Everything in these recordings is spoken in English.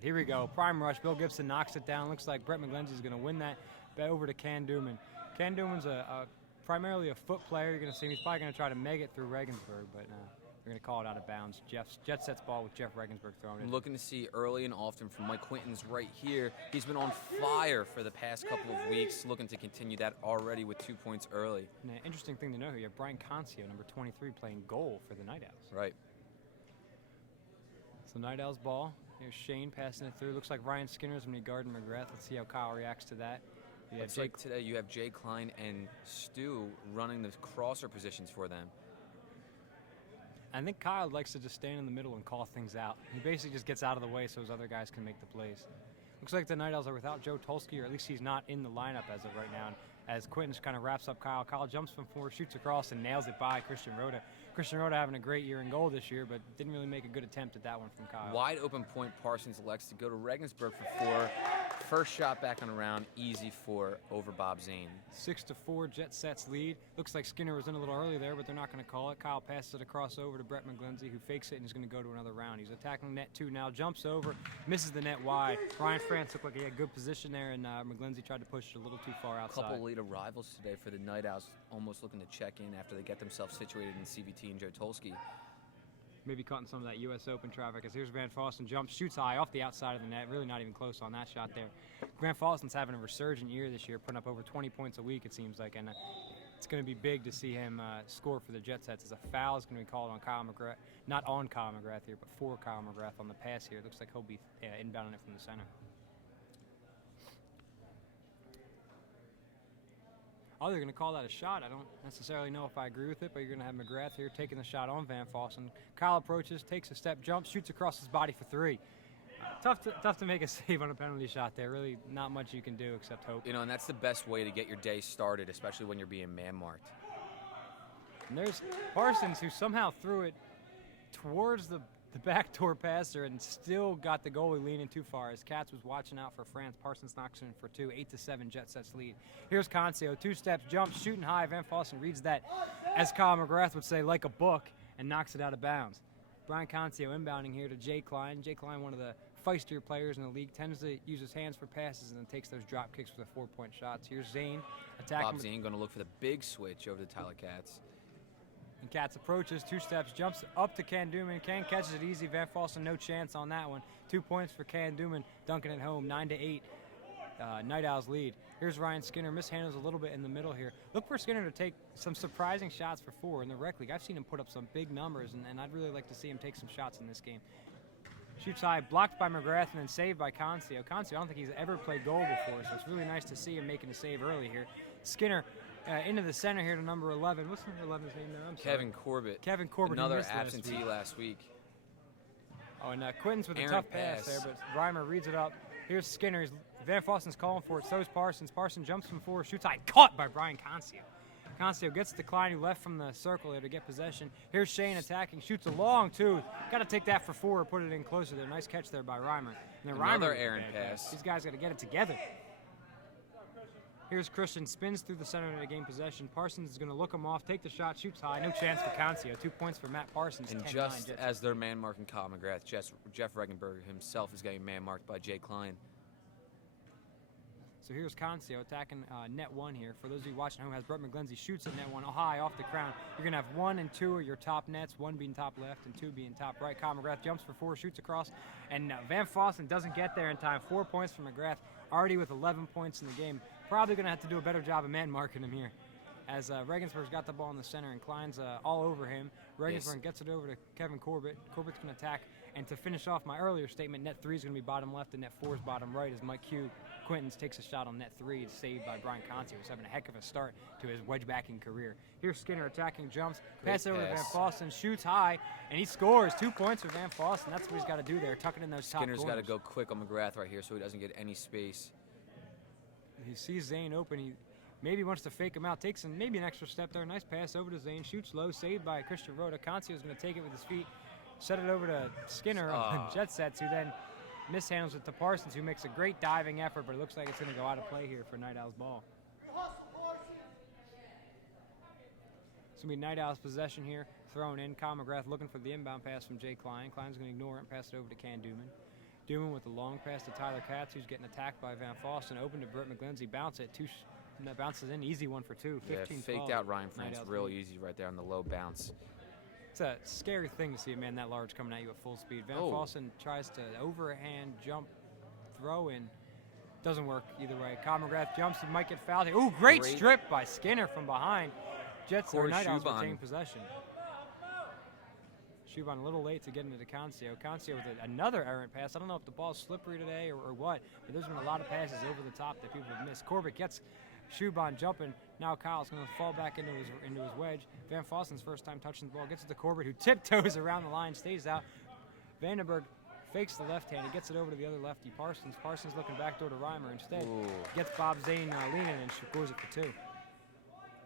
But here we go. Prime rush. Bill Gibson knocks it down. Looks like Brett McGlenzie is going to win that. Over to Can Duman. Can Duman's primarily a foot player. You're going to see him. He's probably going to try to make it through Regensburg, but they're going to call it out of bounds. Jet sets ball with Jeff Regensburg throwing it. I'm looking to see early and often from Mike Quinton's right here. He's been on fire for the past couple of weeks, looking to continue that already with 2 points early. And an interesting thing to know here, you have Brian Concio, number 23, playing goal for the Night Owls. Right. So Night Owls ball. Here's Shane passing it through. Looks like Ryan Skinner's going to be guarding McGrath. Let's see how Kyle reacts to that. Looks like today you have Jay Klein and Stu running the crosser positions for them. I think Kyle likes to just stand in the middle and call things out. He basically just gets out of the way so his other guys can make the plays. Looks like the Night Owls are without Joe Tulsky, or at least he's not in the lineup as of right now. And as Quinton kind of wraps up Kyle, Kyle jumps from 4, shoots across, and nails it by Christian Rhoda. Christian Rhoda having a great year in goal this year, but didn't really make a good attempt at that one from Kyle. Wide open point, Parsons elects to go to Regensburg for 4. First shot back on the round, easy 4 over Bob Zane. 6-4, Jet Sets lead. Looks like Skinner was in a little early there, but they're not going to call it. Kyle passes it across over to Brett McGlenzie, who fakes it and is going to go to another round. He's attacking net 2 now, jumps over, misses the net wide. Ryan France looked like he had good position there, and McGlenzie tried to push it a little too far outside. Couple late arrivals today for the Night Owls, almost looking to check in after they get themselves situated in CVT and Joe Tulsky. Maybe caught in some of that U.S. Open traffic, as here's Van Fossen, jumps, shoots high off the outside of the net, really not even close on that shot there. Van Fossen's having a resurgent year this year, putting up over 20 points a week, it seems like, and it's going to be big to see him score for the Jet Sets, as a foul is going to be called on Kyle McGrath, not on Kyle McGrath here, but for Kyle McGrath on the pass here. It looks like he'll be inbounding it from the center. Oh, they're going to call that a shot. I don't necessarily know if I agree with it, but you're going to have McGrath here taking the shot on Van Fossen. Kyle approaches, takes a step, jumps, shoots across his body for 3. Tough to make a save on a penalty shot there. Really not much you can do except hope. You know, and that's the best way to get your day started, especially when you're being man-marked. And there's Parsons, who somehow threw it towards the backdoor passer and still got the goalie leaning too far. As Katz was watching out for France, Parsons knocks in for 2, 8-7, Jet Sets lead. Here's Concio, 2 steps, jumps, shooting high. Van Fossen reads that, as Kyle McGrath would say, like a book, and knocks it out of bounds. Brian Concio inbounding here to Jay Klein. Jay Klein, one of the feistier players in the league, tends to use his hands for passes and then takes those drop kicks for the 4-point shots. Here's Zane attacking. Bob Zane going to look for the big switch over to Tyler Katz. And Katz approaches, 2 steps, jumps up to Can Duman. Can catches it easy. Van Fossen, no chance on that one. 2 points for Can Duman, dunking it home, 9-8. Night Owls lead. Here's Ryan Skinner, mishandles a little bit in the middle here. Look for Skinner to take some surprising shots for 4 in the rec league. I've seen him put up some big numbers, and I'd really like to see him take some shots in this game. Shoots high, blocked by McGrath, and then saved by Concio. Concio, I don't think he's ever played goal before, so it's really nice to see him making a save early here. Skinner into the center here to number 11. What's number 11's name now? I'm sorry. Kevin Corbett. Kevin Corbett. Another absentee last week. Oh, and Quinton's with a tough pass there, but Reimer reads it up. Here's Skinner. Van Fossen's calling for it. So's Parsons. Parsons jumps from 4, shoots high. Caught by Brian Concio. Concio gets the Klein, who left from the circle there to get possession. Here's Shane attacking. Shoots a long 2. Got to take that for 4 or put it in closer there. Nice catch there by Reimer. And then Another Reimer errant pass. These guys got to get it together. Here's Christian, spins through the center to gain possession. Parsons is going to look him off, take the shot, shoots high. No chance for Concio. 2 points for Matt Parsons. And just as they're man-marking Kyle McGrath, Jeff Regenberger himself is getting man-marked by Jay Klein. So here's Concio attacking net 1 here. For those of you watching at home, has Brett McGlenzie shoots at net 1 high off the crown. You're going to have 1 and 2 are your top nets, 1 being top left and 2 being top right. Kyle McGrath jumps for 4, shoots across, and Van Fossen doesn't get there in time. 4 points for McGrath, already with 11 points in the game. Probably going to have to do a better job of man-marking him here, as Regensburg's got the ball in the center and Klein's all over him. Regensburg gets it over to Kevin Corbett. Corbett's going to attack, and to finish off my earlier statement, net 3 is going to be bottom left and net 4 is bottom right, as Mike Quintons takes a shot on net 3. It's saved by Brian Concio, who's having a heck of a start to his wedge-backing career. Here's Skinner attacking, jumps, pass over to Van Fossen, shoots high, and he scores. 2 points for Van Fossen. That's what he's got to do there, tucking in those top corners. Skinner's got to go quick on McGrath right here so he doesn't get any space. He sees Zane open. He maybe wants to fake him out. Takes maybe an extra step there. Nice pass over to Zane. Shoots low. Saved by Christian Rhoda. Concio is going to take it with his feet. Set it over to Skinner on Jet Sets, who then mishandles it to Parsons, who makes a great diving effort, but it looks like it's going to go out of play here for Night Owls ball. It's going to be Night Owls possession here. Thrown in. Kyle McGrath looking for the inbound pass from Jay Klein. Klein's going to ignore it and pass it over to Can Duman. Doing with the long pass to Tyler Katz, who's getting attacked by Van Fossen. Open to Britt McGlindsey. Bounce it. Bounces in. Easy one for two. 15-12. Faked out Ryan France real easy right there on the low bounce. It's a scary thing to see a man that large coming at you at full speed. Van Fossen tries to overhand jump throw in. Doesn't work either way. Kyle McGrath jumps. He might get fouled here. Ooh, great strip by Skinner from behind. Jets or Night Owls retain possession. Shuban a little late to get into Concio. Concio with another errant pass. I don't know if the ball's slippery today or what, but there's been a lot of passes over the top that people have missed. Corbett gets Shuban jumping. Now Kyle's going to fall back into his wedge. Van Fossen's first time touching the ball. Gets it to Corbett, who tiptoes around the line, stays out. Vandenberg fakes the left hand. He gets it over to the other lefty, Parsons. Parsons looking backdoor to Reimer instead. Gets Bob Zane leaning and scores it for two.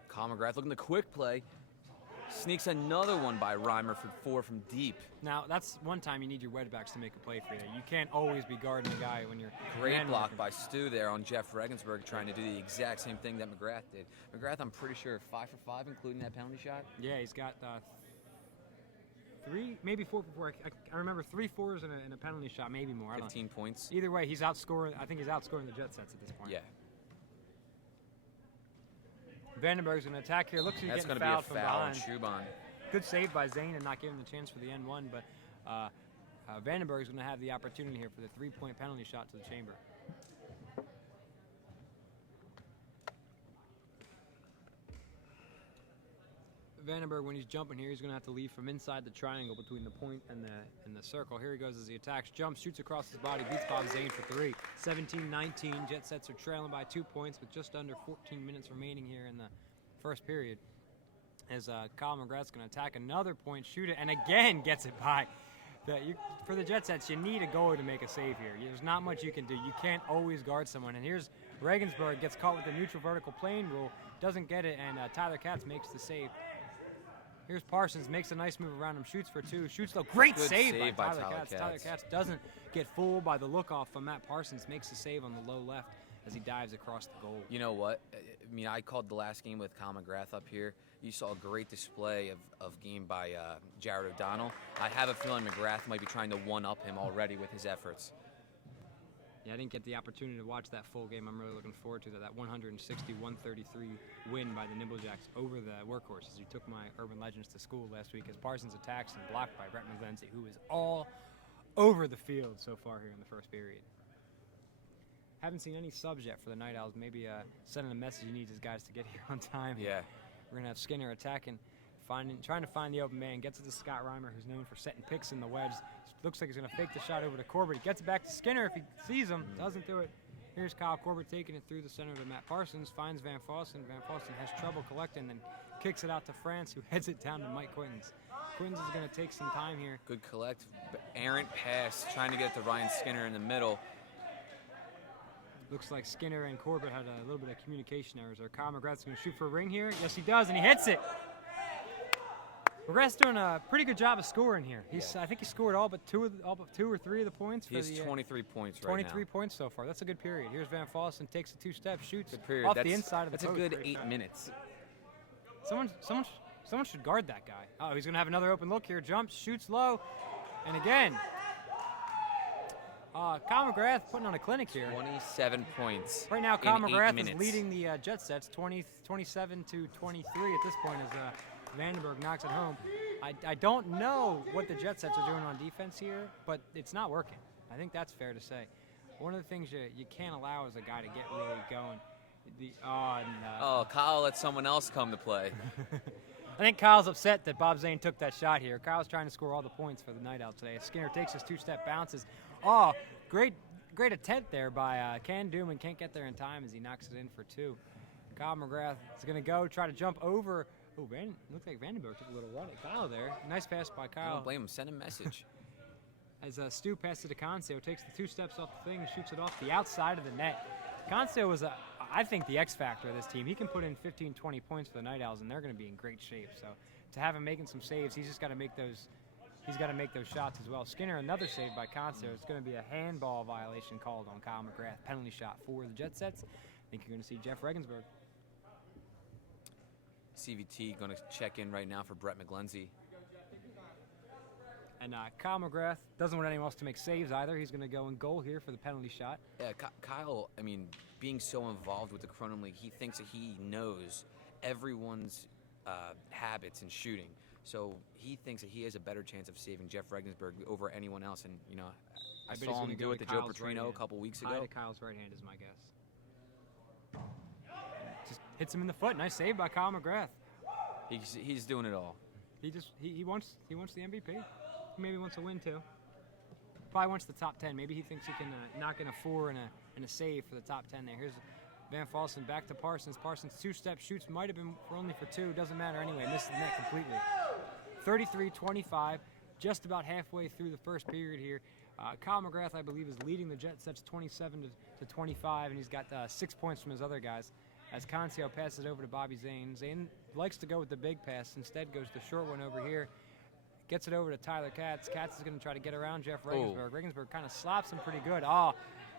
Kyle McGrath looking the quick play. Sneaks another one by Reimer for 4 from deep. Now, that's one time you need your wedgebacks to make a play for you. You can't always be guarding a guy when you're... Great block by Stu there on Jeff Regensburg, trying to do the exact same thing that McGrath did. McGrath, I'm pretty sure, 5 for 5, including that penalty shot. Yeah, he's got 3, maybe 4 for 4. I remember 3 4s and a penalty shot, maybe more. 15 points. Either way, he's outscoring. I think he's outscoring the Jet Sets at this point. Yeah. Vandenberg's going to attack here. Looks like he's getting fouled from behind. That's going to be a foul on Shuban. Good save by Zane and not giving him the chance for the N1, but Vandenberg's going to have the opportunity here for the 3-point penalty shot to the chamber. Vandenberg, when he's jumping here, he's going to have to leave from inside the triangle between the point and the circle. Here he goes as he attacks, jumps, shoots across his body, beats Bob Zane for 3. 17-19. Jet Sets are trailing by 2 points with just under 14 minutes remaining here in the first period. As Kyle McGrath's going to attack another point, shoot it, and again gets it by. For the Jet Sets, you need a goalie to make a save here. There's not much you can do. You can't always guard someone. And here's Regensburg, gets caught with the neutral vertical plane rule, doesn't get it, and Tyler Katz makes the save. Here's Parsons, makes a nice move around him, shoots for 2, shoots though. Great save by Tyler Katz. Tyler Katz doesn't get fooled by the look off from Matt Parsons, makes the save on the low left as he dives across the goal. You know what? I mean, I called the last game with Kyle McGrath up here. You saw a great display of game by Jared O'Donnell. I have a feeling McGrath might be trying to one-up him already with his efforts. Yeah, I didn't get the opportunity to watch that full game. I'm really looking forward to that 160-133 win by the Nimble Jacks over the Workhorses, who took my Urban Legends to school last week as Parsons attacks and blocked by Brett McGlindsey, who is all over the field so far here in the first period. Haven't seen any subs yet for the Night Owls. Maybe sending a message he needs his guys to get here on time. Yeah. We're going to have Skinner attacking, trying to find the open man. Gets it to Scott Reimer, who's known for setting picks in the wedge. Looks like he's going to fake the shot over to Corbett. He gets it back to Skinner if he sees him. Doesn't do it. Here's Kyle Corbett taking it through the center to Matt Parsons. Finds Van Fossen. Van Fossen has trouble collecting, then kicks it out to France, who heads it down to Mike Quintons. Quintons is going to take some time here. Good collect. Errant pass, trying to get to Ryan Skinner in the middle. Looks like Skinner and Corbett had a little bit of communication errors. Or Kyle McGrath's going to shoot for a ring here. Yes, he does, and he hits it. McGrath's doing a pretty good job of scoring here. I think he scored all but 2 or 3 of the points. He has 23 points right now. 23 points so far. That's a good period. Here's Van Fossen, takes a 2-step, shoots off the inside of the post. That's a good 8 minutes. Someone should guard that guy. Oh, he's going to have another open look here. Jumps, shoots low, and again. Kyle McGrath putting on a clinic here. 27 points. Right now, Kyle McGrath is leading the Jet Sets 27-23 at this point as Vandenberg knocks it home. I don't know what the Jet Sets are doing on defense here, but it's not working. I think that's fair to say. One of the things you can't allow is a guy to get really going. Kyle let someone else come to play. I think Kyle's upset that Bob Zane took that shot here. Kyle's trying to score all the points for the Night Owl today. Skinner takes his 2-step bounces. Oh, great attempt there by Can Doom, and can't get there in time as he knocks it in for 2. Kyle McGrath is going to go try to jump over. Oh, looks like Vandenberg took a little run at Kyle there. Nice pass by Kyle. I don't blame him. Send a message. As Stu passes to Concio, takes the 2 steps off the thing and shoots it off the outside of the net. Concio was, I think, the X factor of this team. He can put in 15, 20 points for the Night Owls, and they're going to be in great shape. So to have him making some saves, he's just got to make those. He's got to make those shots as well. Skinner, another save by Concio. It's going to be a handball violation called on Kyle McGrath. Penalty shot for the Jet Sets. I think you're going to see Jeff Regensburg. CVT going to check in right now for Brett McGlindsey. And Kyle McGrath doesn't want anyone else to make saves either. He's going to go in goal here for the penalty shot. Yeah, Kyle, I mean, being so involved with the Kronum League, he thinks that he knows everyone's habits in shooting. So he thinks that he has a better chance of saving Jeff Regensburg over anyone else. And, you know, I saw him do it to Joe Petrino a couple weeks ago. High to Kyle's right hand is my guess. Just hits him in the foot. Nice save by Kyle McGrath. He's doing it all. He wants the MVP. He maybe wants a win too. Probably wants the top 10. Maybe he thinks he can knock in a 4 and a save for the top 10 there. Here's Van Falsen back to Parsons. Parsons 2-step shoots, might have been only for 2. Doesn't matter anyway. Misses the net completely. 33-25. Just about halfway through the first period here. Kyle McGrath, I believe, is leading the Jet Sets 27-25, and he's got 6 points from his other guys. As Concio passes over to Bobby Zane. Zane likes to go with the big pass. Instead goes the short one over here. Gets it over to Tyler Katz. Katz is going to try to get around Jeff Regensburg. Regensburg kind of slaps him pretty good.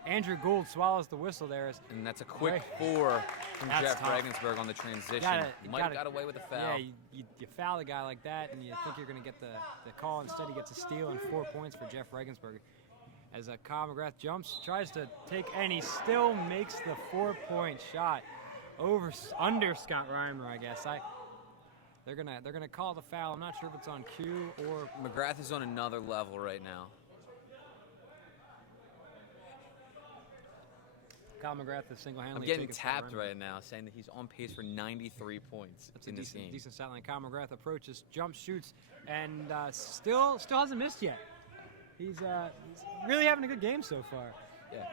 Andrew Gould swallows the whistle there. And that's a quick 4 from Jeff Regensburg on the transition. Might have got away with a foul. Yeah, you foul a guy like that, and you think you're going to get the call. Instead, he gets a steal and 4 points for Jeff Regensburg. As Kyle McGrath jumps, tries to take, and he still makes the 4-point shot under Scott Reimer, I guess. They're gonna call the foul. I'm not sure if it's on cue or. McGrath is on another level right now. Kyle McGrath is single-handedly. I'm getting tapped right now, saying that he's on pace for 93 points in this game. Decent stat line. Kyle McGrath approaches, jumps, shoots, and still hasn't missed yet. He's really having a good game so far. Yeah.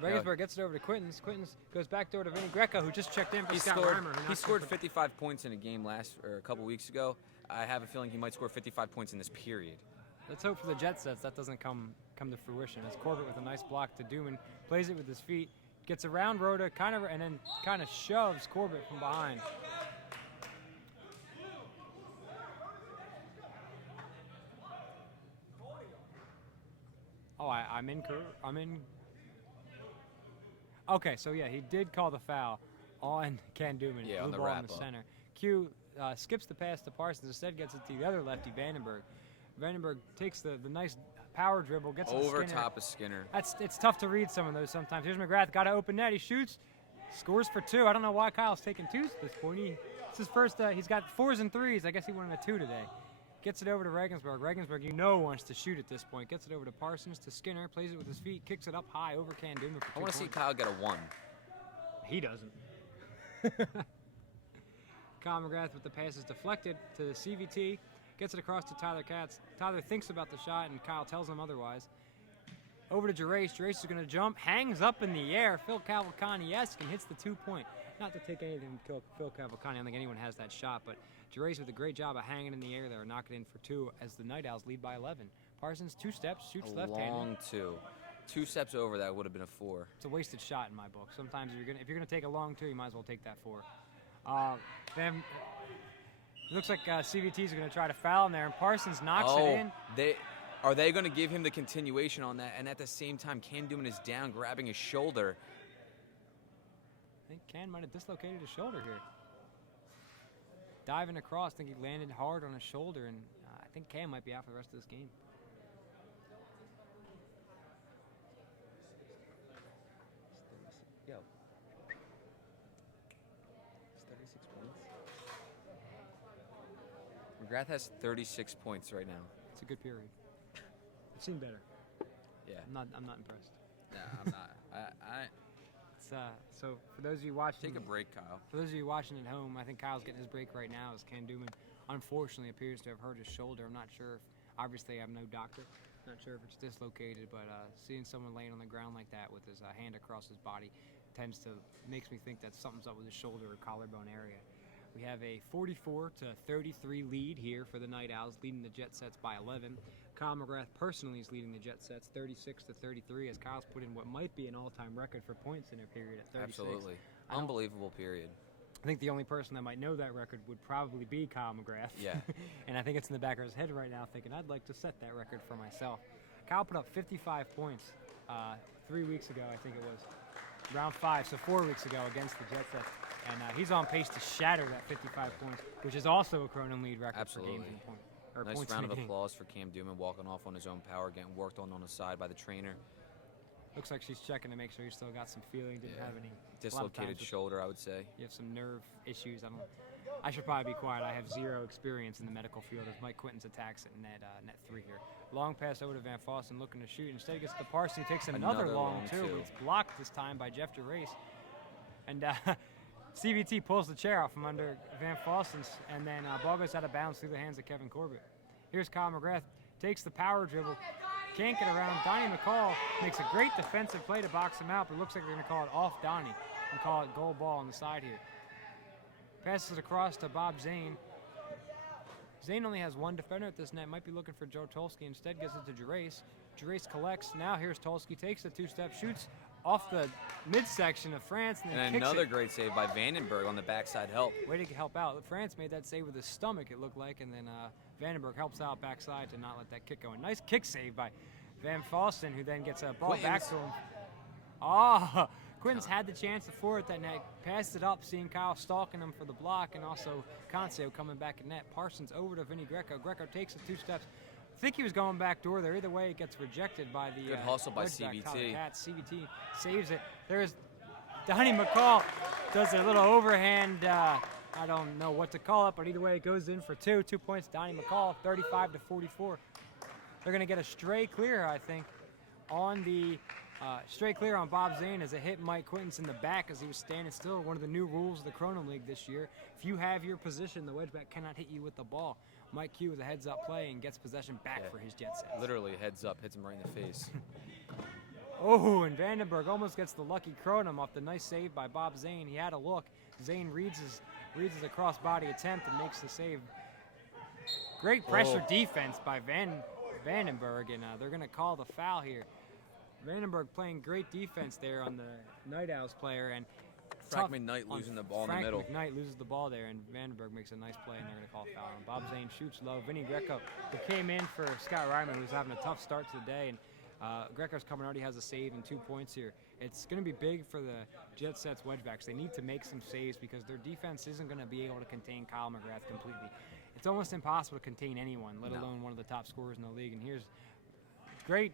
Regensburg gets it over to Quintons. Quintons goes back door to Vinny Greco, who just checked in for Scott Reimer. He scored 55 points in a game a couple weeks ago. I have a feeling he might score 55 points in this period. Let's hope for the Jet Sets that doesn't come to fruition. As Corbett with a nice block to Duman, plays it with his feet, gets around Rhoda, and then kind of shoves Corbett from behind. I'm in. Okay, so yeah, he did call the foul on Ken Duman. Yeah, on the ball in wrap the up. center. Q skips the pass to Parsons. Instead, gets it to the other lefty, Vandenberg. Vandenberg takes the nice power dribble, gets over it to Skinner. top of Skinner. It's tough to read some of those sometimes. Here's McGrath, got to open net. He shoots, scores for 2. I don't know why Kyle's taking 2s at this point. It's his first. He's got 4s and 3s. I guess he wanted a 2 today. Gets it over to Regensburg. Regensburg, wants to shoot at this point. Gets it over to Parsons, to Skinner, plays it with his feet, kicks it up high over Ken Duman for 2 I want to see points. Kyle get a 1. He doesn't. Kyle McGrath with the pass is deflected to the CVT. Gets it across to Tyler Katz. Tyler thinks about the shot, and Kyle tells him otherwise. Over to Gerace. Gerace is going to jump, hangs up in the air. Phil Cavalcani-esque, and hits the 2-point. Not to take anything from Phil Cavalcani. I don't think anyone has that shot, but Gerace with a great job of hanging in the air there, knocking in for 2 as the Night Owls lead by 11. Parsons, 2 steps, shoots left-handed. Long 2. 2 steps over that would have been a 4. It's a wasted shot in my book. Sometimes if you're gonna take a long 2, you might as well take that 4. Then it looks like CVT's are gonna try to foul in there, and Parsons knocks it in. Are they going to give him the continuation on that? And at the same time, Ken Duman is down, grabbing his shoulder. I think Ken might have dislocated his shoulder here. Diving across, I think he landed hard on his shoulder, and I think Cam might be out for the rest of this game. Yo. It's 36 points. McGrath has 36 points right now. It's a good period. I've seen better. Yeah. I'm not impressed. No, I'm not. So for those of you watching, Take a break, Kyle. For those of you watching at home, I think Kyle's getting his break right now as Ken Duman unfortunately appears to have hurt his shoulder. I'm not sure if, obviously I'm no doctor, not sure if it's dislocated, but seeing someone laying on the ground like that with his hand across his body makes me think that something's up with his shoulder or collarbone area. We have a 44-33 lead here for the Night Owls, leading the Jet Sets by 11. Kyle McGrath personally is leading the Jet Sets 36-33 as Kyle's put in what might be an all-time record for points in a period at 36. Absolutely. Unbelievable period. I think the only person that might know that record would probably be Kyle McGrath. Yeah. And I think it's in the back of his head right now thinking, I'd like to set that record for myself. Kyle put up 55 points 3 weeks ago, I think it was. Round 5, so 4 weeks ago against the Jet Sets. And he's on pace to shatter that 55 points, which is also a Kronum League record for games in the point. or Nice points round in of the game. applause for Cam Dooman walking off on his own power, getting worked on the side by the trainer. Looks like she's checking to make sure he still got some feeling. Didn't have any Dislocated shoulder, I would say. You have some nerve issues. I should probably be quiet. I have zero experience in the medical field as Mike Quinton's attacks at net 3 here. Long pass over to Van Fossen looking to shoot. Instead he gets to Parson. He takes another long two. But it's blocked this time by Jeff DeRace. And CVT pulls the chair out from under Van Fossen's, and then ball goes out of bounds through the hands of Kevin Corbett. Here's Kyle McGrath, takes the power dribble, can't get around. Donnie McCall makes a great defensive play to box him out, but it looks like they're going to call it off Donnie and call it goal ball on the side here. Passes it across to Bob Zane. Zane only has one defender at this net, might be looking for Joe Tolsky. Instead gives it to Gerace. Gerace collects. Now here's Tolsky, takes the two-step, shoots off the midsection of France, and then and kicks another it. Great save by Vandenberg on the backside help. Way to help out. France made that save with his stomach, it looked like, and then Vandenberg helps out backside to not let that kick go. A nice kick save by Van Fossen, who then gets a ball back to him. Quinton's had the chance to forward that net, passed it up, seeing Kyle stalking him for the block, and also Concio coming back in net. Parsons over to Vinny Greco. Greco takes it 2 steps. I think he was going back door there. Either way, it gets rejected by the good hustle by CVT. CVT saves it. There's Donnie McCall does a little overhand. I don't know what to call it, but either way, it goes in for 2 points. Donnie McCall, 35-44. They're going to get a stray clear, I think, on the straight clear on Bob Zane as it hit Mike Quintons in the back as he was standing still. One of the new rules of the Kronum League this year. If you have your position, the wedgeback cannot hit you with the ball. Mike Q with a heads-up play and gets possession back for his Jet Sets. Literally heads up, hits him right in the face. Oh, and Vandenberg almost gets the lucky Kronum off the nice save by Bob Zane. He had a look. Zane reads his cross-body attempt and makes the save. Great pressure defense by Vandenberg, and they're going to call the foul here. Vandenberg playing great defense there on the Night Owls player, and Frank McKnight losing the ball in the middle. Frank McKnight loses the ball there, and Vandenberg makes a nice play, and they're going to call a foul. And Bob Zane shoots low. Vinny Greco, who came in for Scott Ryman, who's having a tough start to the day, and Greco's coming out. He has a save and 2 points here. It's going to be big for the Jet Sets wedgebacks. They need to make some saves because their defense isn't going to be able to contain Kyle McGrath completely. It's almost impossible to contain anyone, let alone one of the top scorers in the league. And here's great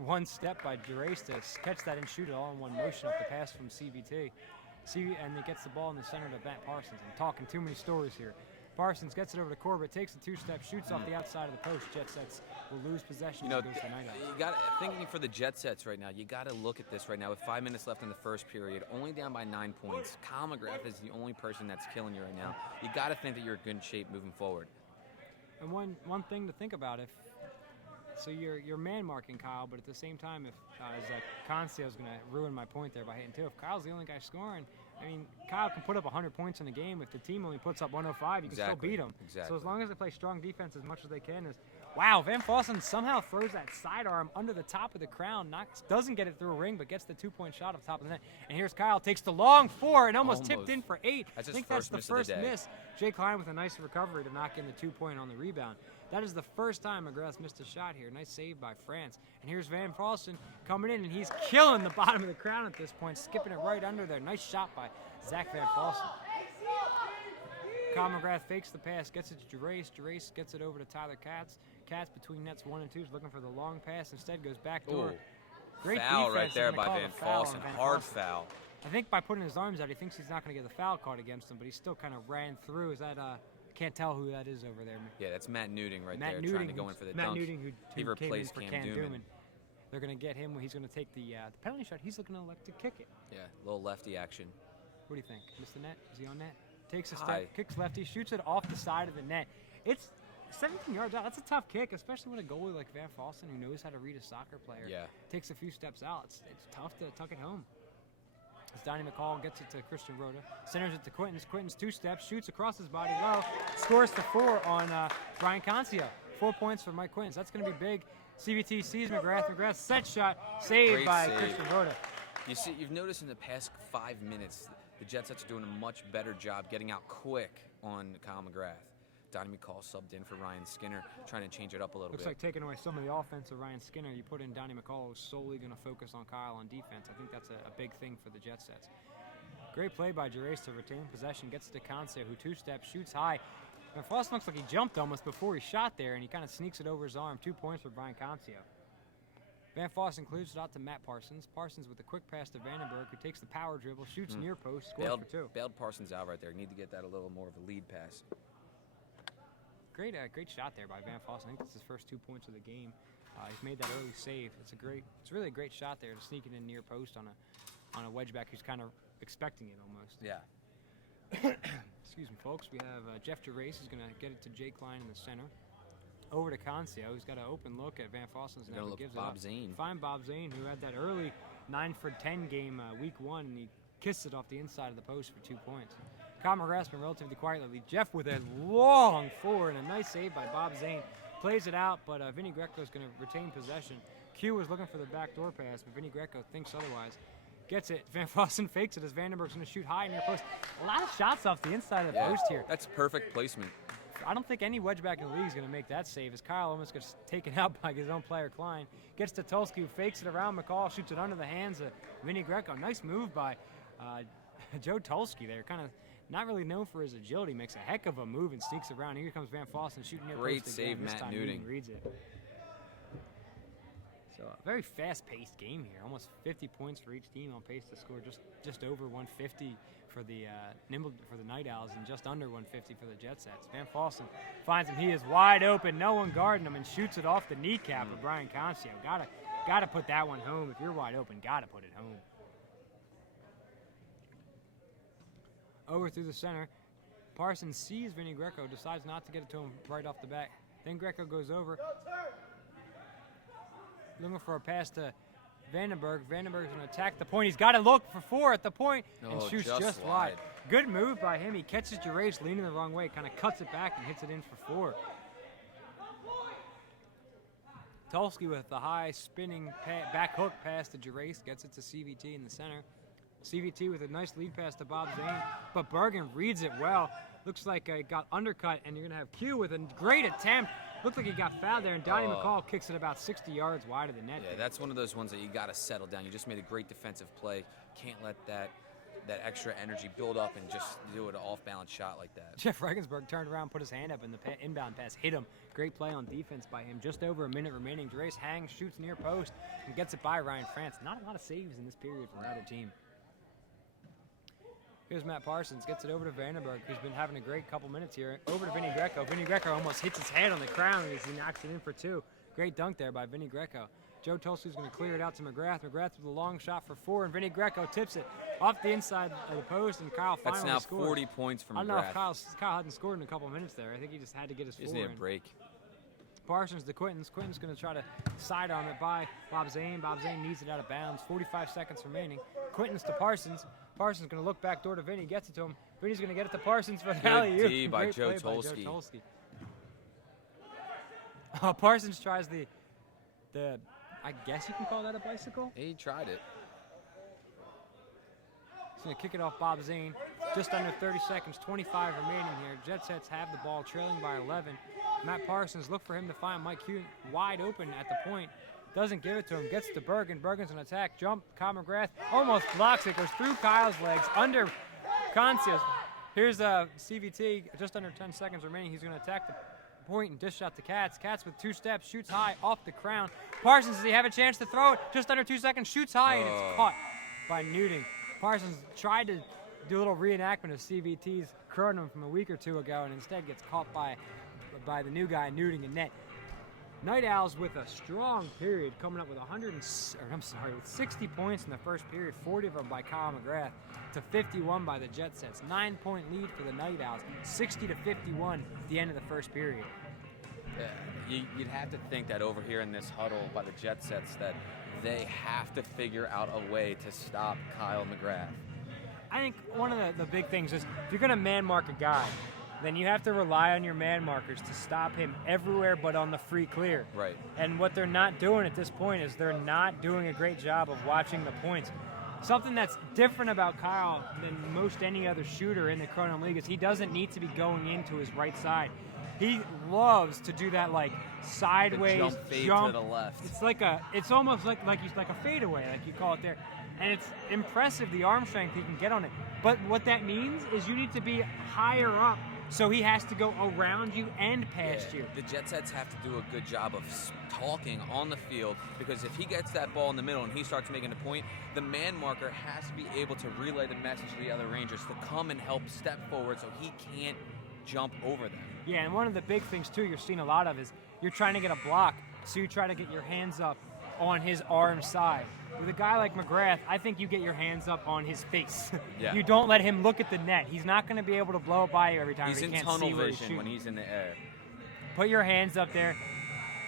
one step by Gerace to catch that and shoot it all in one motion off the pass from CVT. And he gets the ball in the center to Matt Parsons. I'm talking too many stories here. Parsons gets it over to Corbett, takes a 2-step, shoots off the outside of the post. Jet Sets will lose possession. You know, goes to Night Owls. you got thinking for the Jet Sets right now. You got to look at this right now with 5 minutes left in the first period, only down by 9 points. Kyle McGrath is the only person that's killing you right now. You got to think that you're in good shape moving forward. And one thing to think about, so you're man marking Kyle, but at the same time, if Conceo's going to ruin my point there by hitting 2. If Kyle's the only guy scoring, I mean, Kyle can put up 100 points in a game. If the team only puts up 105, you can still beat them. Exactly. So as long as they play strong defense as much as they can, wow, Van Fossen somehow throws that sidearm under the top of the crown, doesn't get it through a ring, but gets the 2-point shot off the top of the net. And here's Kyle, takes the long 4 and almost tipped in for 8. That's I think that's the first miss. Jay Klein with a nice recovery to knock in the 2-point on the rebound. That is the first time McGrath's missed a shot here. Nice save by France. And here's Van Fossen coming in, and he's killing the bottom of the crown at this point, skipping it right under there. Nice shot by Zach Van Fossen. Kyle McGrath fakes the pass, gets it to Gerace. Gerace gets it over to Tyler Katz. Katz between nets 1 and 2 is looking for the long pass. Instead goes back door. Great foul right there by Van Fossen. Hard foul. I think by putting his arms out, he thinks he's not going to get the foul caught against him, but he still kind of ran through. Is that can't tell who that is over there. Yeah, that's Matt Newting right there, trying to go in for the dunk. Who he replaced came in for Cam Dooman. They're going to get him. He's going to take the penalty shot. He's looking to elect to kick it. Yeah, little lefty action. What do you think? Missed the net? Is he on net? Takes a step, kicks lefty, shoots it off the side of the net. It's 17 yards out. That's a tough kick, especially when a goalie like Van Fossen, who knows how to read a soccer player, takes a few steps out. It's tough to tuck it home. As Donnie McCall gets it to Christian Rhoda, centers it to Quintons. Quintons 2 steps, shoots across his body low, scores the 4 on Brian Concio. 4 points for Mike Quintons. That's going to be big. CVT sees McGrath. McGrath set shot, saved by Christian Rhoda. You see, you've noticed in the past 5 minutes, the Jet Sets are doing a much better job getting out quick on Kyle McGrath. Donnie McCall subbed in for Ryan Skinner, trying to change it up a little bit. Looks like taking away some of the offense of Ryan Skinner. You put in Donnie McCall, who's solely going to focus on Kyle on defense. I think that's a big thing for the Jet Sets. Great play by Gerace to retain possession. Gets to Conce, who 2-steps, shoots high. Van Fossen looks like he jumped almost before he shot there, and he kind of sneaks it over his arm. 2 points for Brian Concio. Van Fossen clears it out to Matt Parsons. Parsons with a quick pass to Vandenberg, who takes the power dribble, shoots near post, scores for 2. Bailed Parsons out right there. Need to get that a little more of a lead pass. Great shot there by Van Fossen. I think that's his first 2 points of the game. He's made that early save. It's really a great shot there to sneak it in near post on a wedge back who's kind of expecting it almost. Yeah. Excuse me, folks. We have Jeff Gerace is going to get it to Jake Klein in the center. Over to Concio, who's got an open look at Van Fossen's net. Gives Bob it Zane. Find Bob Zane, who had that early 9 for 10 game week 1, and he kissed it off the inside of the post for 2 points. Kyle McGrath's been relatively quiet lately. Jeff with a long forward and a nice save by Bob Zane. Plays it out, but Vinny Greco's going to retain possession. Q was looking for the backdoor pass, but Vinny Greco thinks otherwise. Gets it. Van Fossen fakes it as Vandenberg's going to shoot high near post. A lot of shots off the inside of the post here. That's perfect placement. I don't think any wedge back in the league is going to make that save, as Kyle almost gets taken out by his own player Klein. Gets to Tulsky, who fakes it around McCall, shoots it under the hands of Vinny Greco. Nice move by Joe Tulsky there. Kind of not really known for his agility. Makes a heck of a move and sneaks around. Here comes Van Fossen shooting near post. Great save, Matt Newting. Reads it. So a very fast-paced game here. Almost 50 points for each team, on pace to score just over 150 for the Night Owls and just under 150 for the Jet Sets. Van Fossen finds him. He is wide open. No one guarding him, and shoots it off the kneecap of Brian Concio. Gotta put that one home. If you're wide open, gotta put it home. Over through the center. Parsons sees Vinny Greco, decides not to get it to him right off the bat. Then Greco goes over. Looking for a pass to Vandenberg. Vandenberg's going to attack the point. He's got to look for 4 at the point and shoots just wide. Good move by him. He catches Gerace leaning the wrong way, kind of cuts it back and hits it in for 4. Tulsky with the high spinning back hook pass to Gerace, gets it to CVT in the center. CVT with a nice lead pass to Bob Zane, but Bergen reads it well. Looks like he got undercut, and you're going to have Q with a great attempt. Looked like he got fouled there, and Donnie McCall kicks it about 60 yards wide of the net. Yeah, that's one of those ones that you got to settle down. You just made a great defensive play. Can't let that extra energy build up and just do an off-balance shot like that. Jeff Regensburg turned around, put his hand up, and the inbound pass hit him. Great play on defense by him. Just over a minute remaining. Gerace hangs, shoots near post, and gets it by Ryan France. Not a lot of saves in this period from either team. Here's Matt Parsons, gets it over to Vandenberg, who's been having a great couple minutes here. Over to Vinny Greco. Vinny Greco almost hits his head on the crown as he knocks it in for 2. Great dunk there by Vinny Greco. Joe Tulsky's going to clear it out to McGrath. McGrath with a long shot for 4, and Vinny Greco tips it off the inside of the post, and Kyle finally scores. That's now 40 points from McGrath. I don't know if Kyle hadn't scored in a couple minutes there. I think he just had to get his 4 in. Just need a break. Parsons to Quintons. Quintons going to try to sidearm it by Bob Zane. Bob Zane needs it out of bounds. 45 seconds remaining. Quintons to Parsons. Parsons going to look back door to Vinny, gets it to him. Vinny's going to get it to Parsons for the alley-oop. D by Joe Tulsky. Parsons tries the I guess you can call that a bicycle. He tried it. He's going to kick it off Bob Zane. Just under 30 seconds, 25 remaining here. Jet Sets have the ball, trailing by 11. Matt Parsons look for him to find Mike Hughes wide open at the point. Doesn't give it to him. Gets to Bergen. Bergen's an attack. Jump. Kyle McGrath almost blocks it. Goes through Kyle's legs. Under Concius. Here's CVT. Just under 10 seconds remaining. He's going to attack the point and dish out to Katz. Katz with 2 steps. Shoots high off the crown. Parsons, does he have a chance to throw it? Just under 2 seconds. Shoots high and it's caught by Newting. Parsons tried to do a little reenactment of CVT's Kronum from a week or 2 ago and instead gets caught by the new guy, Newting, in net. Night Owls with a strong period, coming up with 60 points in the first period, 40 of them by Kyle McGrath to 51 by the Jet Sets. 9-point lead for the Night Owls, 60 to 51 at the end of the first period. Yeah, you'd have to think that over here in this huddle by the Jet Sets that they have to figure out a way to stop Kyle McGrath. I think one of the big things is if you're going to man mark a guy, then you have to rely on your man markers to stop him everywhere but on the free clear. Right. And what they're not doing at this point is they're not doing a great job of watching the points. Something that's different about Kyle than most any other shooter in the Kronum League is he doesn't need to be going into his right side. He loves to do that like sideways jump fade to the left. It's almost like a fadeaway, like you call it there. And it's impressive the arm strength he can get on it. But what that means is you need to be higher up So he has to go around you and past you. The Jet Sets have to do a good job of talking on the field, because if he gets that ball in the middle and he starts making a point, the man marker has to be able to relay the message to the other Rangers to come and help step forward so he can't jump over them. Yeah, and one of the big things, too, you're seeing a lot of is you're trying to get a block, so you try to get your hands up on his arm side. With a guy like McGrath, I think you get your hands up on his face. Yeah. You don't let him look at the net. He's not going to be able to blow it by you every time. He's he in can't tunnel see where he's vision when shooting. he's in the air. Put your hands up there.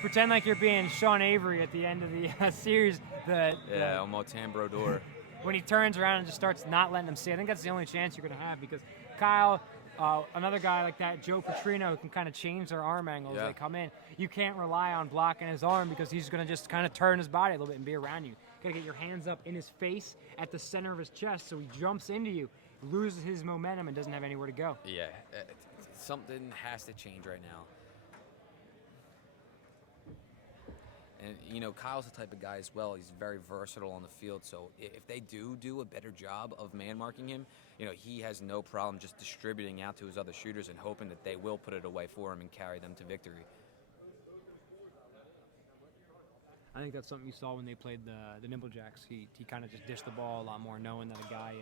Pretend like you're being Sean Avery at the end of the series. Motin Brodeur. When he turns around and just starts not letting them see. I think that's the only chance you're going to have, because Kyle, another guy like that, Joe Petrino, who can kind of change their arm angles as they come in. You can't rely on blocking his arm, because he's going to just kind of turn his body a little bit and be around you. Got to get your hands up in his face at the center of his chest so he jumps into you, loses his momentum, and doesn't have anywhere to go. Yeah, something has to change right now. And, you know, Kyle's the type of guy as well. He's very versatile on the field. So if they do a better job of man-marking him, you know, he has no problem just distributing out to his other shooters and hoping that they will put it away for him and carry them to victory. I think that's something you saw when they played the Nimble Jacks. He kind of just dished the ball a lot more, knowing that a guy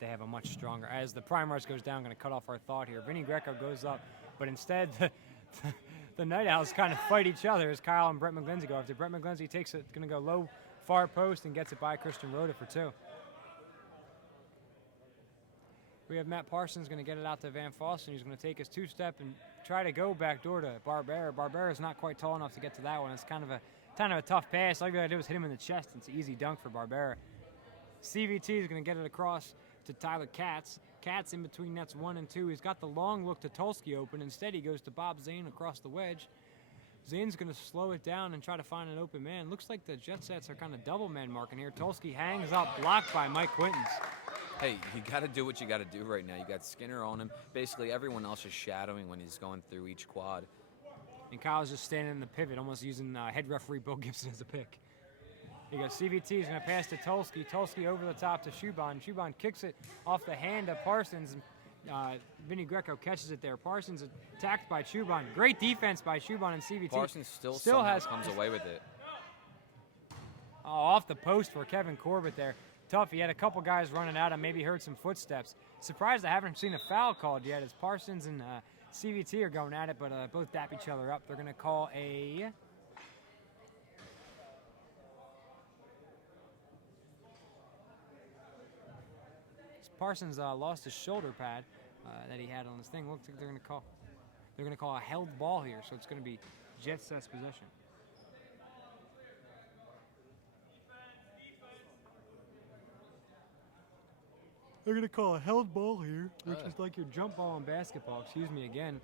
they have a much stronger. As the prime rush goes down, I'm going to cut off our thought here. Vinny Greco goes up, but instead the Night Owls kind of fight each other as Kyle and Brett McGlindsey go after. Brett McGlindsey takes it, going to go low, far post, and gets it by Christian Rhoda for 2. We have Matt Parsons going to get it out to Van Fossen, who's going to take his 2-step and try to go back door to Barbera. Barbera's not quite tall enough to get to that one. It's kind of a tough pass. All you got to do is hit him in the chest. It's an easy dunk for Barbera. CVT is going to get it across to Tyler Katz. Katz in between nets 1 and 2. He's got the long look to Tulski open. Instead, he goes to Bob Zane across the wedge. Zane's going to slow it down and try to find an open man. Looks like the Jet Sets are kind of double man marking here. Tulski hangs up, blocked by Mike Quintons. Hey, you got to do what you got to do right now. You got Skinner on him. Basically, everyone else is shadowing when he's going through each quad. And Kyle's just standing in the pivot, almost using head referee Bill Gibson as a pick. He goes, CVT is going to pass to Tulski. Tulski over the top to Shuban. Shuban kicks it off the hand of Parsons. Vinny Greco catches it there. Parsons attacked by Shuban. Great defense by Shuban and CVT. Parsons still comes away with it. Off the post for Kevin Corbett there. Tough. He had a couple guys running out and maybe heard some footsteps. Surprised I haven't seen a foul called yet, as Parsons and CVT are going at it, but both dap each other up. They're going to call a... Parsons lost his shoulder pad that he had on his thing. Looks like they're going to call a held ball here, so it's going to be Jet Sets possession. They're going to call a held ball here, which is like your jump ball in basketball. Excuse me again.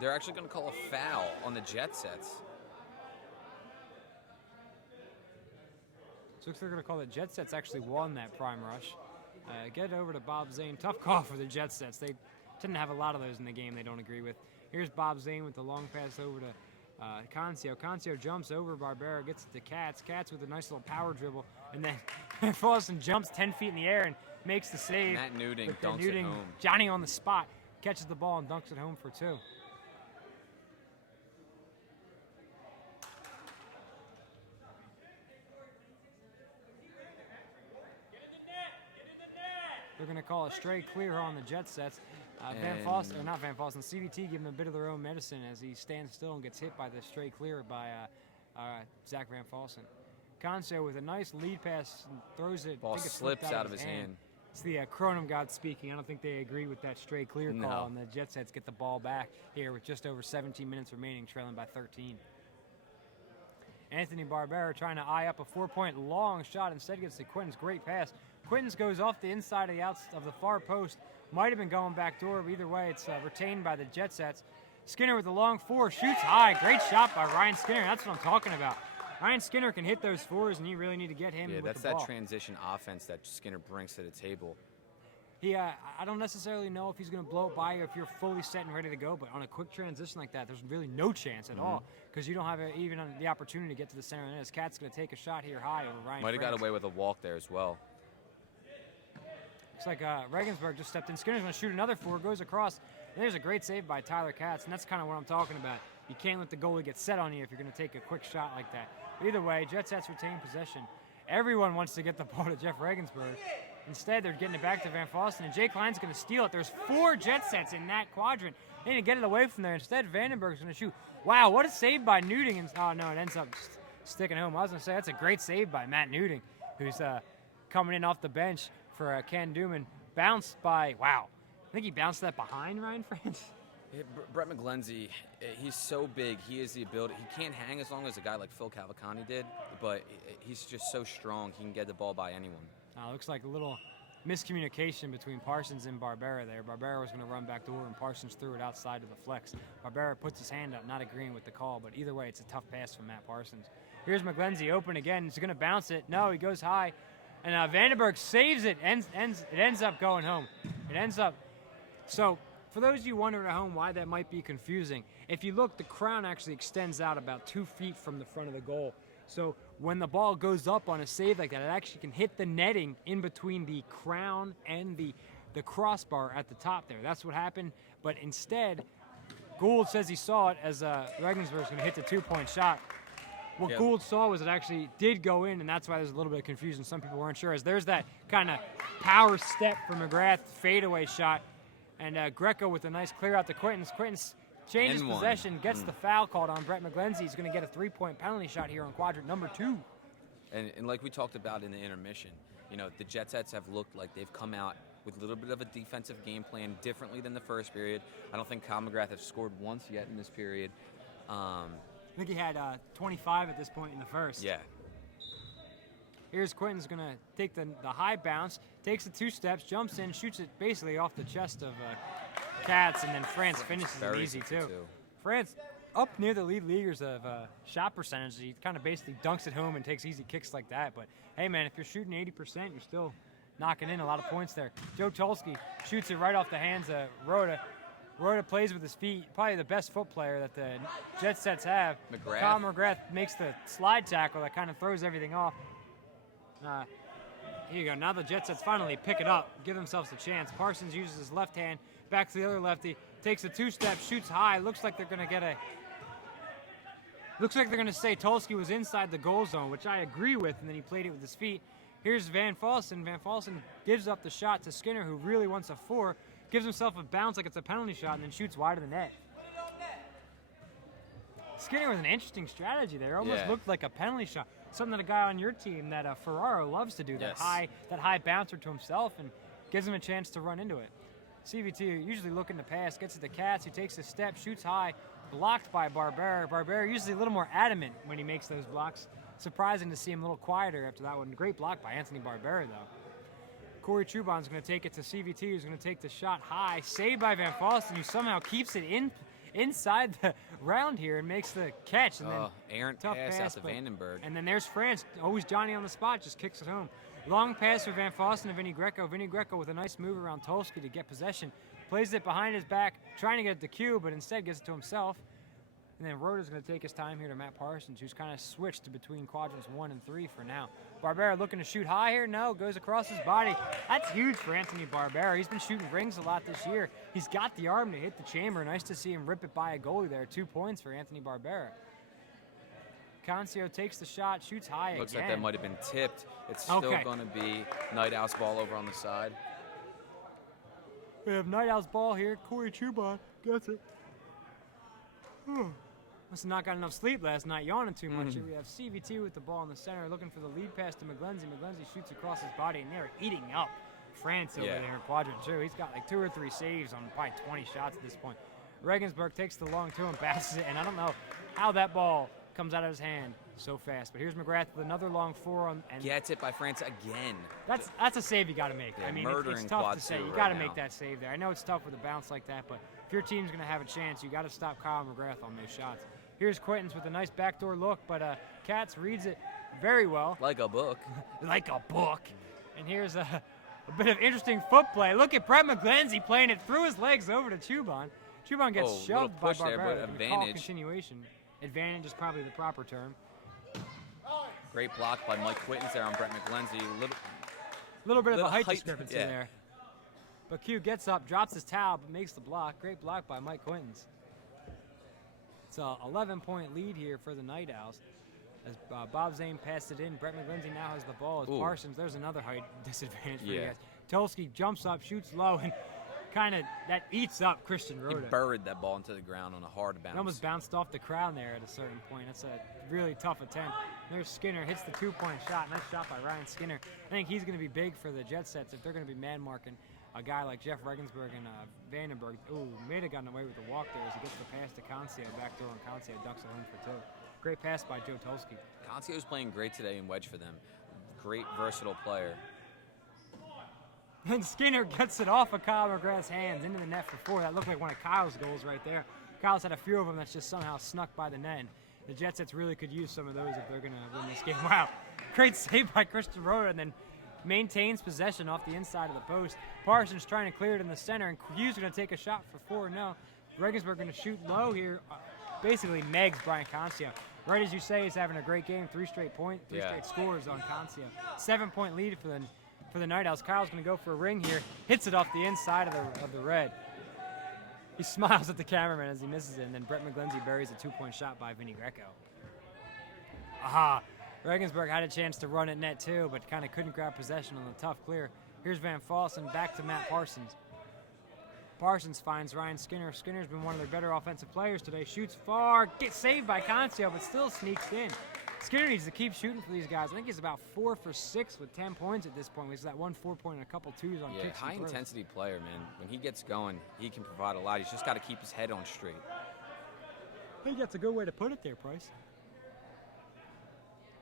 They're actually going to call a foul on the Jet Sets. So looks like they're going to call the Jet Sets actually won that prime rush. Get over to Bob Zane. Tough call for the Jet Sets. They tend to have a lot of those in the game they don't agree with. Here's Bob Zane with the long pass over to Concio. Concio jumps over Barbera, gets it to Katz. Katz with a nice little power dribble. And then Fossen jumps 10 feet in the air and makes the save. Matt Nuding dunks it home. Johnny on the spot catches the ball and dunks it home for 2. They're going to call a straight clear on the Jet Sets. Van Fossen, CVT giving them a bit of their own medicine as he stands still and gets hit by the straight clear by Zach Van Fossen. Concio with a nice lead pass and throws it. Ball slips out of his hand. It's the Kronum God speaking. I don't think they agree with that straight clear call, and the Jet Sets get the ball back here with just over 17 minutes remaining, trailing by 13. Anthony Barbera trying to eye up a 4-point long shot. Instead gets to Quintons. Great pass. Quintons goes off the inside of the far post. Might have been going back door, but either way, it's retained by the Jet Sets. Skinner with the long 4, shoots high. Great shot by Ryan Skinner. That's what I'm talking about. Ryan Skinner can hit those 4s, and you really need to get him with the ball. Yeah, that's that transition offense that Skinner brings to the table. I don't necessarily know if he's going to blow it by you if you're fully set and ready to go, but on a quick transition like that, there's really no chance at all, because you don't have even the opportunity to get to the center of the net. Cat's going to take a shot here high over Ryan. Might have got away with a walk there as well. Looks like Regensburg just stepped in. Skinner's going to shoot another 4, goes across. And there's a great save by Tyler Katz, and that's kind of what I'm talking about. You can't let the goalie get set on you if you're going to take a quick shot like that. But either way, Jet Sets retain possession. Everyone wants to get the ball to Jeff Regensburg. Instead, they're getting it back to Van Fossen, and Jake Klein's going to steal it. There's 4 Jet Sets in that quadrant. They need to get it away from there. Instead, Vandenberg's going to shoot. Wow, what a save by Newting. And, oh, no, it ends up just sticking home. I was going to say that's a great save by Matt Newting, who's coming in off the bench for Ken Duman. Bounced by, wow, I think he bounced that behind Ryan France. Yeah, Brett McGlenzie, he's so big. He has the ability. He can't hang as long as a guy like Phil Cavalcante did, but he's just so strong. He can get the ball by anyone. Looks like a little miscommunication between Parsons and Barbera there. Barbera was going to run back door, and Parsons threw it outside of the flex. Barbera puts his hand up, not agreeing with the call, but either way, it's a tough pass from Matt Parsons. Here's McGlenzie open again. He's going to bounce it. No, he goes high. And Vandenberg saves it. It ends up going home. It ends up. So, for those of you wondering at home why that might be confusing, if you look, the crown actually extends out about 2 feet from the front of the goal. So, when the ball goes up on a save like that, it actually can hit the netting in between the crown and the crossbar at the top there. That's what happened. But instead, Gould says he saw it as Regensburg's going to hit the 2-point shot. What Gould saw was it actually did go in, and that's why there's a little bit of confusion. Some people weren't sure. As there's that kind of power step for McGrath, fadeaway shot, and Greco with a nice clear out to Quintens. Quintens changes possession, gets the foul called on Brett McGlenzie. He's going to get a 3-point penalty shot here on quadrant number 2. And like we talked about in the intermission, you know, the Jet Sets have looked like they've come out with a little bit of a defensive game plan differently than the first period. I don't think Kyle McGrath has scored once yet in this period. I think he had 25 at this point in the first. Yeah. Here's Quinton's going to take the high bounce, takes the 2 steps, jumps in, shoots it basically off the chest of Katz, and then France finishes it easy too. France up near the lead leaguers of shot percentage. He kind of basically dunks it home and takes easy kicks like that. But hey, man, if you're shooting 80%, you're still knocking in a lot of points there. Joe Tulsky shoots it right off the hands of Rhoda. Rhoda plays with his feet, probably the best foot player that the Jet Sets have. Kyle McGrath makes the slide tackle that kind of throws everything off. Here you go. Now the Jet Sets finally pick it up, give themselves a chance. Parsons uses his left hand, back to the other lefty, takes a 2-step, shoots high. Looks like they're going to get a. Looks like they're going to say Tulsky was inside the goal zone, which I agree with, and then he played it with his feet. Here's Van Fossen. Van Fossen gives up the shot to Skinner, who really wants a 4. Gives himself a bounce like it's a penalty shot, and then shoots wide of the net. Skinner with an interesting strategy there. Almost looked like a penalty shot. Something that a guy on your team, that Ferraro loves to do, that high bouncer to himself, and gives him a chance to run into it. CVT usually looking to pass, gets it to Katz, who takes a step, shoots high, blocked by Barbera. Barbera usually a little more adamant when he makes those blocks. Surprising to see him a little quieter after that one. Great block by Anthony Barbera, though. Corey Chubon's going to take it to CVT, who's going to take the shot high. Saved by Van Fossen, who somehow keeps it inside the round here and makes the catch. And then errant pass out to Vandenberg. And then there's France, always Johnny on the spot, just kicks it home. Long pass for Van Fossen to Vinny Greco. Vinny Greco with a nice move around Tulsky to get possession. Plays it behind his back, trying to get it to Q, but instead gets it to himself. And then Rhoda's going to take his time here to Matt Parsons, who's kind of switched between quadrants 1 and 3 for now. Barbera looking to shoot high here. No, goes across his body. That's huge for Anthony Barbera. He's been shooting rings a lot this year. He's got the arm to hit the chamber. Nice to see him rip it by a goalie there. 2 points for Anthony Barbera. Concio takes the shot, shoots high again. Looks like that might have been tipped. It's still going to be Night Owl's ball over on the side. We have Night Owl's ball here. Corey Chubon gets it. Must have not got enough sleep last night, yawning too much. Here we have CVT with the ball in the center, looking for the lead pass to McGlenzie. McGlenzie shoots across his body, and they're eating up France over there in quadrant 2. He's got like 2 or 3 saves on probably 20 shots at this point. Regensburg takes the long 2 and passes it, and I don't know how that ball comes out of his hand so fast. But here's McGrath with another long 4 on, and gets it by France again. That's a save you got to make. Yeah, I mean, it's tough to say. You got to make that save there. I know it's tough with a bounce like that, but if your team's going to have a chance, you got to stop Kyle McGrath on those shots. Here's Quintens with a nice backdoor look, but Katz reads it very well. Like a book. Like a book. And here's a bit of interesting foot play. Look at Brett McGlenzie playing it through his legs over to Chubon. Chubon gets shoved by Barbera. There, but advantage. Continuation. Advantage is probably the proper term. Great block by Mike Quintens there on Brett McGlenzie. Little bit of a height discrepancy there. But Q gets up, drops his towel, but makes the block. Great block by Mike Quintons. It's a 11-point lead here for the Night Owls. As Bob Zane passed it in, Brett McGlindsey now has the ball. As Parsons, there's another height disadvantage for you guys. Tolsky jumps up, shoots low, and kind of that eats up Christian Rhoda. He buried that ball into the ground on a hard bounce. It almost bounced off the crown there at a certain point. That's a really tough attempt. There's Skinner, hits the 2-point shot. Nice shot by Ryan Skinner. I think he's going to be big for the Jet Sets if they're going to be man-marking a guy like Jeff Regensburg and Vandenberg. Ooh, may have gotten away with the walk there as he gets the pass to Concio, backdoor, and Concio ducks it home for 2. Great pass by Joe Tolsky. Concio's playing great today in wedge for them. Great, versatile player. And Skinner gets it off of Kyle McGrath's hands into the net for 4. That looked like one of Kyle's goals right there. Kyle's had a few of them that's just somehow snuck by the net. The Jet Sets really could use some of those if they're going to win this game. Wow, great save by Christian Rhoda, and then maintains possession off the inside of the post. Parsons trying to clear it in the center, and Hughes going to take a shot for 4. No, Regensburg going to shoot low here. Basically megs Brian Concio. Right as you say, he's having a great game. 3 straight scores on Concio. 7-point lead for the Night Owls. Kyle's going to go for a ring here. Hits it off the inside of the red. He smiles at the cameraman as he misses it, and then Brett McGlindsey buries a 2-point shot by Vinny Greco. Aha! Regensburg had a chance to run at net too, but kind of couldn't grab possession on the tough clear. Here's Van Fossen back to Matt Parsons. Parsons finds Ryan Skinner. Skinner's been one of their better offensive players today. Shoots far, gets saved by Concio, but still sneaks in. Skinner needs to keep shooting for these guys. I think he's about 4 for 6 with 10 points at this point. He's that 1 4-point and a couple 2s on kicks. High intensity player, man. When he gets going, he can provide a lot. He's just got to keep his head on straight. I think that's a good way to put it there, Price.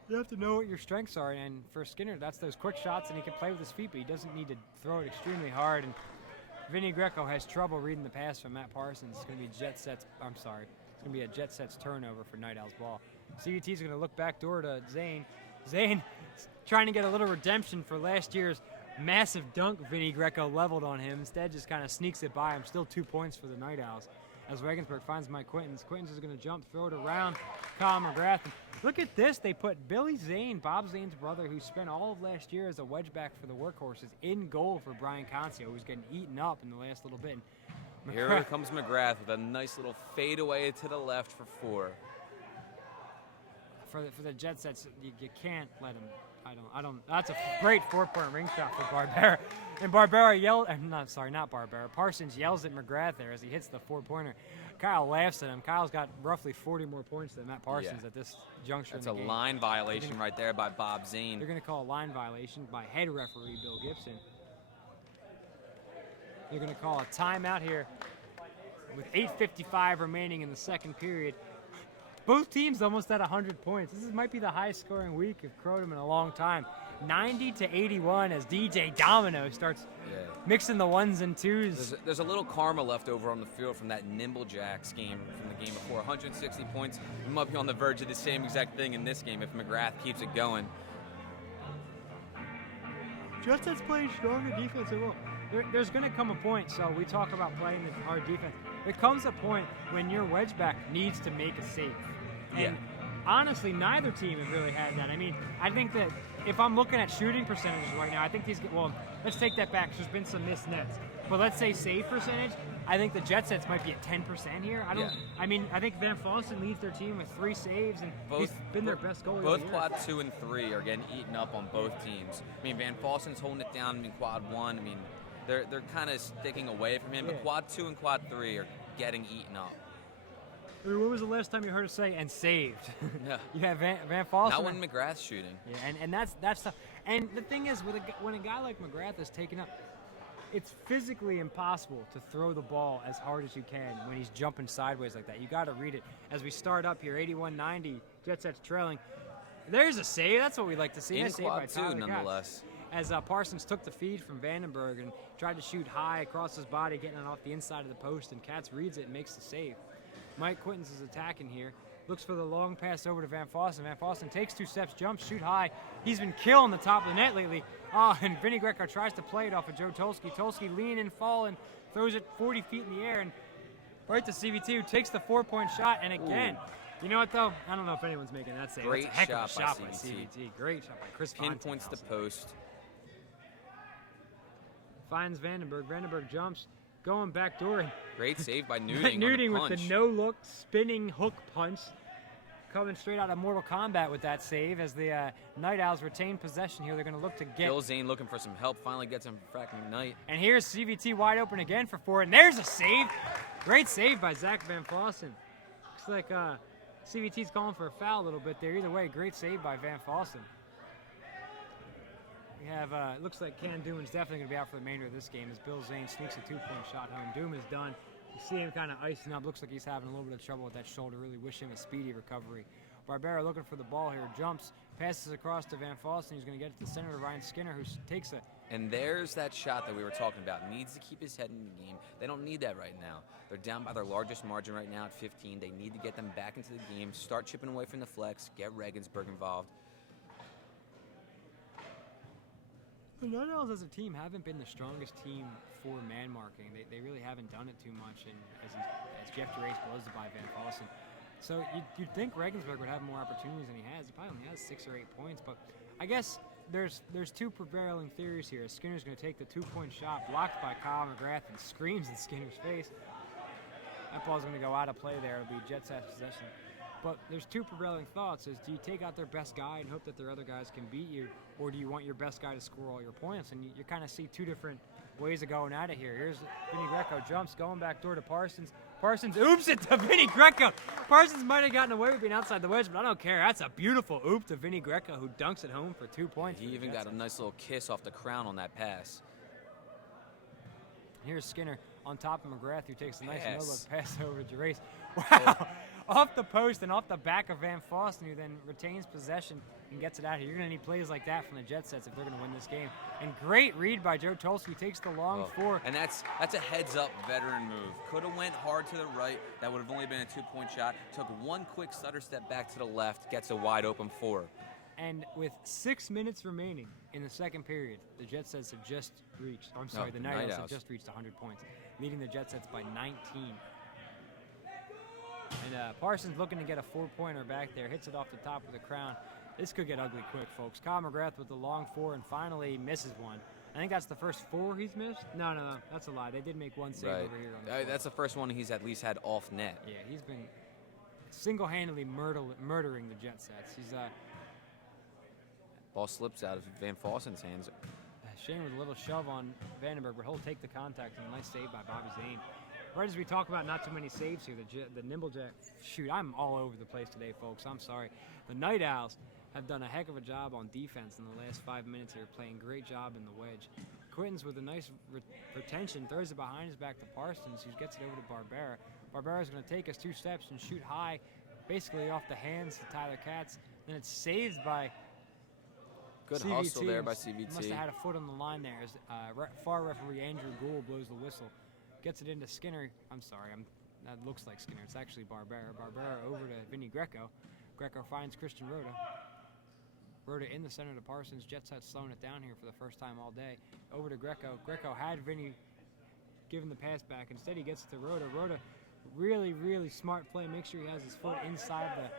You have to know what your strengths are, and for Skinner, that's those quick shots, and he can play with his feet, but he doesn't need to throw it extremely hard. And Vinny Greco has trouble reading the pass from Matt Parsons. It's going to be It's going to be a Jet Sets turnover for Night Owls ball. CVT is going to look back door to Zane. Zane trying to get a little redemption for last year's massive dunk Vinny Greco leveled on him. Instead, just kind of sneaks it by him. Still 2 points for the Night Owls. As Regensburg finds Mike Quintons. Quintons is going to jump, throw it around Kyle McGrath. Look at this. They put Billy Zane, Bob Zane's brother, who spent all of last year as a wedge back for the Workhorses, in goal for Brian Concio, who's getting eaten up in the last little bit. Here comes McGrath with a nice little fadeaway to the left for 4. For the Jet Sets, you can't let him. I don't. That's a great 4-point ring shot for Barbera. And Barbera not Barbera. Parsons yells at McGrath there as he hits the 4-pointer. Kyle laughs at him. Kyle's got roughly 40 more points than Matt Parsons at this juncture in the game. That's a line violation right there by Bob Zane. They're going to call a line violation by head referee Bill Gibson. They're going to call a timeout here with 8:55 remaining in the second period. Both teams almost at 100 points. This might be the highest scoring week of Kronum in a long time. 90-81 as DJ Domino starts mixing the 1s and 2s. There's a little karma left over on the field from that Nimble Jacks game from the game before. 160 points. We might be on the verge of the same exact thing in this game if McGrath keeps it going. Jet Sets playing stronger defense as well. There's going to come a point, so we talk about playing the hard defense. There comes a point when your wedge back needs to make a save. And honestly, neither team has really had that. I mean, I think that if I'm looking at shooting percentages right now, I think let's take that back. There's been some missed nets. But let's say save percentage, I think the Jet Sets might be at 10% here. I think Van Fossen leads their team with 3 saves, and he's been their best goalie. Both quad 2 and 3 are getting eaten up on both teams. I mean, Van Fossen's holding it down in quad 1. I mean, they're kind of sticking away from him, but quad 2 and quad 3 are getting eaten up. When was the last time you heard us say "and saved"? Yeah. You have Van Fossen. Not when McGrath's shooting. Yeah, and that's tough. And the thing is, when a guy like McGrath is taken up, it's physically impossible to throw the ball as hard as you can when he's jumping sideways like that. You got to read it. As we start up here, 81-90, Jet Sets trailing. There's a save. That's what we like to see. In Nice save by quad 2, Tyler nonetheless. Katz. As Parsons took the feed from Vandenberg and tried to shoot high across his body, getting it off the inside of the post, and Katz reads it and makes the save. Mike Quintons is attacking here. Looks for the long pass over to Van Fossen. Van Fossen takes 2 steps, jumps, shoot high. He's been killing the top of the net lately. And Vinny Greco tries to play it off of Joe Tolsky. Tolsky leaning, falling, throws it 40 feet in the air, and right to CVT, who takes the 4-point shot. And again, you know what though? I don't know if anyone's making that save. Great That's a heck of a shot by by CVT. Great shot by Chris. Pinpoints the post. finds Vandenberg. Vandenberg jumps, going back door. And Great save by Nuding. Nuding on the with punch. the no-look spinning hook punch. Coming straight out of Mortal Kombat with that save as the Night Owls retain possession here. They're going to look to get... Bill Zane looking for some help. Finally gets him fracking Knight. And here's CVT wide open again for 4. And there's a save. Great save by Zach Van Fossen. Looks like CVT's calling for a foul a little bit there. Either way, great save by Van Fossen. We have, it looks like Cam Dooman's definitely going to be out for the remainder of this game as Bill Zane sneaks a 2-point shot home. Doom is done. You see him kind of icing up. Looks like he's having a little bit of trouble with that shoulder. Really wish him a speedy recovery. Barbera looking for the ball here. Jumps, passes across to Van Fossen. He's going to get it to the center to Ryan Skinner, who takes a... And there's that shot that we were talking about. Needs to keep his head in the game. They don't need that right now. They're down by their largest margin right now at 15. They need to get them back into the game, start chipping away from the flex, get Regensburg involved. The Night Owls as a team haven't been the strongest team for man marking. They really haven't done it too much, and as Jeff Derace blows it by Van Fossen. So you'd think Regensburg would have more opportunities than he has. He probably only has 6 or 8 points, but I guess there's two prevailing theories here. Skinner's going to take the 2-point shot, blocked by Kyle McGrath, and screams in Skinner's face. That ball's going to go out of play there. It'll be Jets' possession. But there's two prevailing thoughts. Do you take out their best guy and hope that their other guys can beat you, or do you want your best guy to score all your points? And you kind of see two different ways of going at it here. Here's Vinny Greco, jumps, going back door to Parsons. Parsons oops it to Vinny Greco. Parsons might have gotten away with being outside the wedge, but I don't care. That's a beautiful oop to Vinny Greco, who dunks it home for 2 points. He even got a nice little kiss off the crown on that pass. Here's Skinner on top of McGrath, who takes a nice Yes. no-look pass over to Gerace. Wow! Off the post and off the back of Van Fossen, who then retains possession and gets it out here. You're going to need plays like that from the Jet Sets if they're going to win this game. And great read by Joe Tulsky, who takes the long 4. And that's a heads-up veteran move. Could have went hard to the right. That would have only been a 2-point shot. Took one quick stutter step back to the left. Gets a wide-open 4. And with 6 minutes remaining in the second period, the Jet Sets have just reached, the Night Owls have just reached 100 points, leading the Jet Sets by 19. And Parsons looking to get a 4-pointer back there, hits it off the top of the crown. This could get ugly quick, folks. Kyle McGrath with the long 4 and finally misses one. I think that's the first 4 he's missed. No, that's a lie. They did make one save over here. On the that's the first one he's at least had off net. Yeah, he's been single-handedly murdering the Jet Sets. He's Ball slips out of Van Fossen's hands. Shane with a little shove on Vandenberg, but he'll take the contact, and a nice save by Bobby Zane. Right as we talk about not too many saves here, the Nimble Jacks, shoot, I'm all over the place today, folks. I'm sorry. The Night Owls have done a heck of a job on defense in the last 5 minutes here, playing great job in the wedge. Quintons with a nice retention, throws it behind his back to Parsons, who gets it over to Barbera. Barbera's going to take us 2 steps and shoot high, basically off the hands to Tyler Katz. Then it's saved by Good CVT. hustle there by CVT. Must have had a foot on the line there as far referee Andrew Gould blows the whistle. Gets it into Skinner. That looks like Skinner. It's actually Barbera. Barbera over to Vinny Greco. Greco finds Christian Rhoda. Rhoda in the center to Parsons. Jet Set slowing it down here for the first time all day. Over to Greco. Greco had Vinny given the pass back. Instead, he gets it to Rhoda. Rhoda, really, really smart play. Make sure he has his foot inside the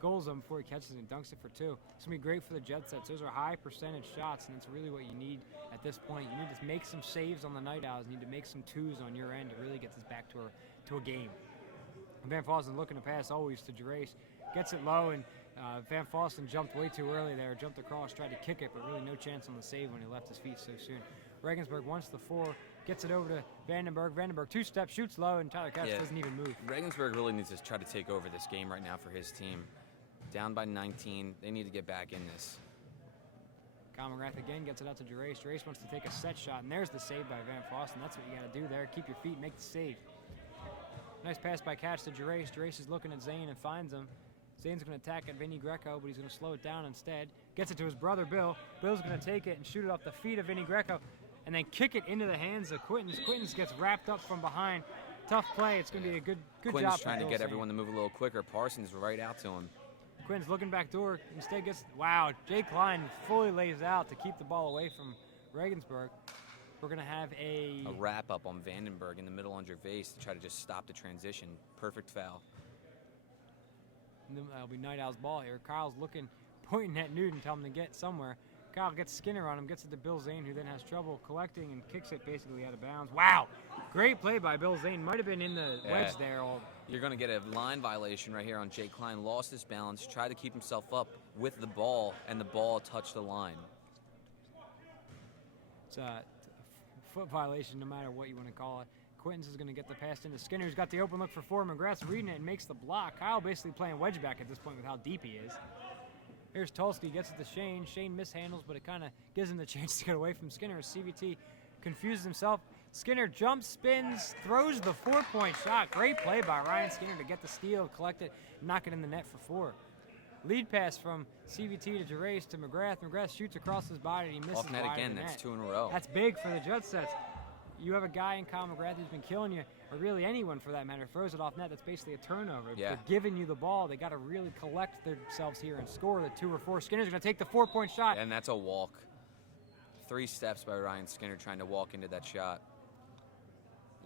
goal zone before he catches it and dunks it for 2. It's going to be great for the Jet Sets. Those are high percentage shots, and it's really what you need at this point. You need to make some saves on the Night Owls. You need to make some 2s on your end to really get this back to a game. Van Fossen looking to pass always to Gerace. Gets it low, and Van Fossen jumped way too early there. Jumped across, tried to kick it, but really no chance on the save when he left his feet so soon. Regensburg wants the 4. Gets it over to Vandenberg. Vandenberg 2-step, shoots low, and Tyler Katz doesn't even move. Regensburg really needs to try to take over this game right now for his team. Down by 19. They need to get back in this. Kyle McGrath again gets it out to Gerace. Gerace wants to take a set shot, and there's the save by Van Fossen. That's what you got to do there. Keep your feet, make the save. Nice pass by Katz to Gerace. Gerace is looking at Zane and finds him. Zane's going to attack at Vinny Greco, but he's going to slow it down instead. Gets it to his brother, Bill. Bill's going to take it and shoot it off the feet of Vinny Greco, and then kick it into the hands of Quintons. Quintons gets wrapped up from behind. Tough play. It's going to be a good Quinn's job. Trying to get everyone to move a little quicker. Parsons right out to him. Quinn's looking back door, instead gets, wow, Jay Klein fully lays out to keep the ball away from Regensburg. We're going to have a wrap-up on Vandenberg in the middle on Gervais to try to just stop the transition. Perfect foul. And then that'll be Night Owl's ball here. Kyle's looking, pointing at Newton, telling him to get somewhere. Kyle gets Skinner on him, gets it to Bill Zane, who then has trouble collecting and kicks it basically out of bounds. Wow! Great play by Bill Zane. Might have been in the wedge there. You're going to get a line violation right here on Jake Klein. Lost his balance, tried to keep himself up with the ball, and the ball touched the line. It's a foot violation no matter what you want to call it. Quintons is going to get the pass into Skinner, who's got the open look for four. McGrath's reading it and makes the block. Kyle basically playing wedge back at this point with how deep he is. Here's Tulsky, gets it to Shane. Shane mishandles, but it kind of gives him the chance to get away from Skinner as CVT confuses himself. Skinner jumps, spins, throws the 4-point shot. Great play by Ryan Skinner to get the steal, collect it, knock it in the net for 4. Lead pass from CVT to Gerace to McGrath. McGrath shoots across his body and he misses Off net wide again, of the that's net. 2 in a row. That's big for the Jet Sets. You have a guy in Kyle McGrath who's been killing you, or really anyone for that matter, throws it off net. That's basically a turnover. Yeah. They're giving you the ball. They got to really collect themselves here and score the 2 or 4. Skinner's going to take the 4-point shot. And that's a walk. 3 steps by Ryan Skinner trying to walk into that shot.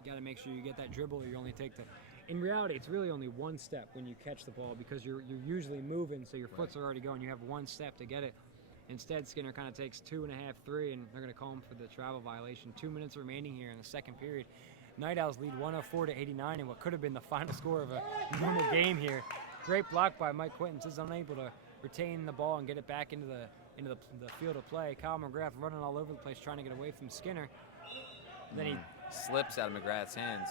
You got to make sure you get that dribble, or you only take the. In reality, it's really only 1 step when you catch the ball because you're usually moving, so your foots are already going. You have 1 step to get it. Instead, Skinner kind of takes 2.5, 3, and they're going to call him for the travel violation. 2 minutes remaining here in the second period. Night Owls lead 104-89 in what could have been the final score of a normal game here. Great block by Mike Quintons. Is unable to retain the ball and get it back into the field of play. Kyle McGrath running all over the place trying to get away from Skinner. Then he slips out of McGrath's hands.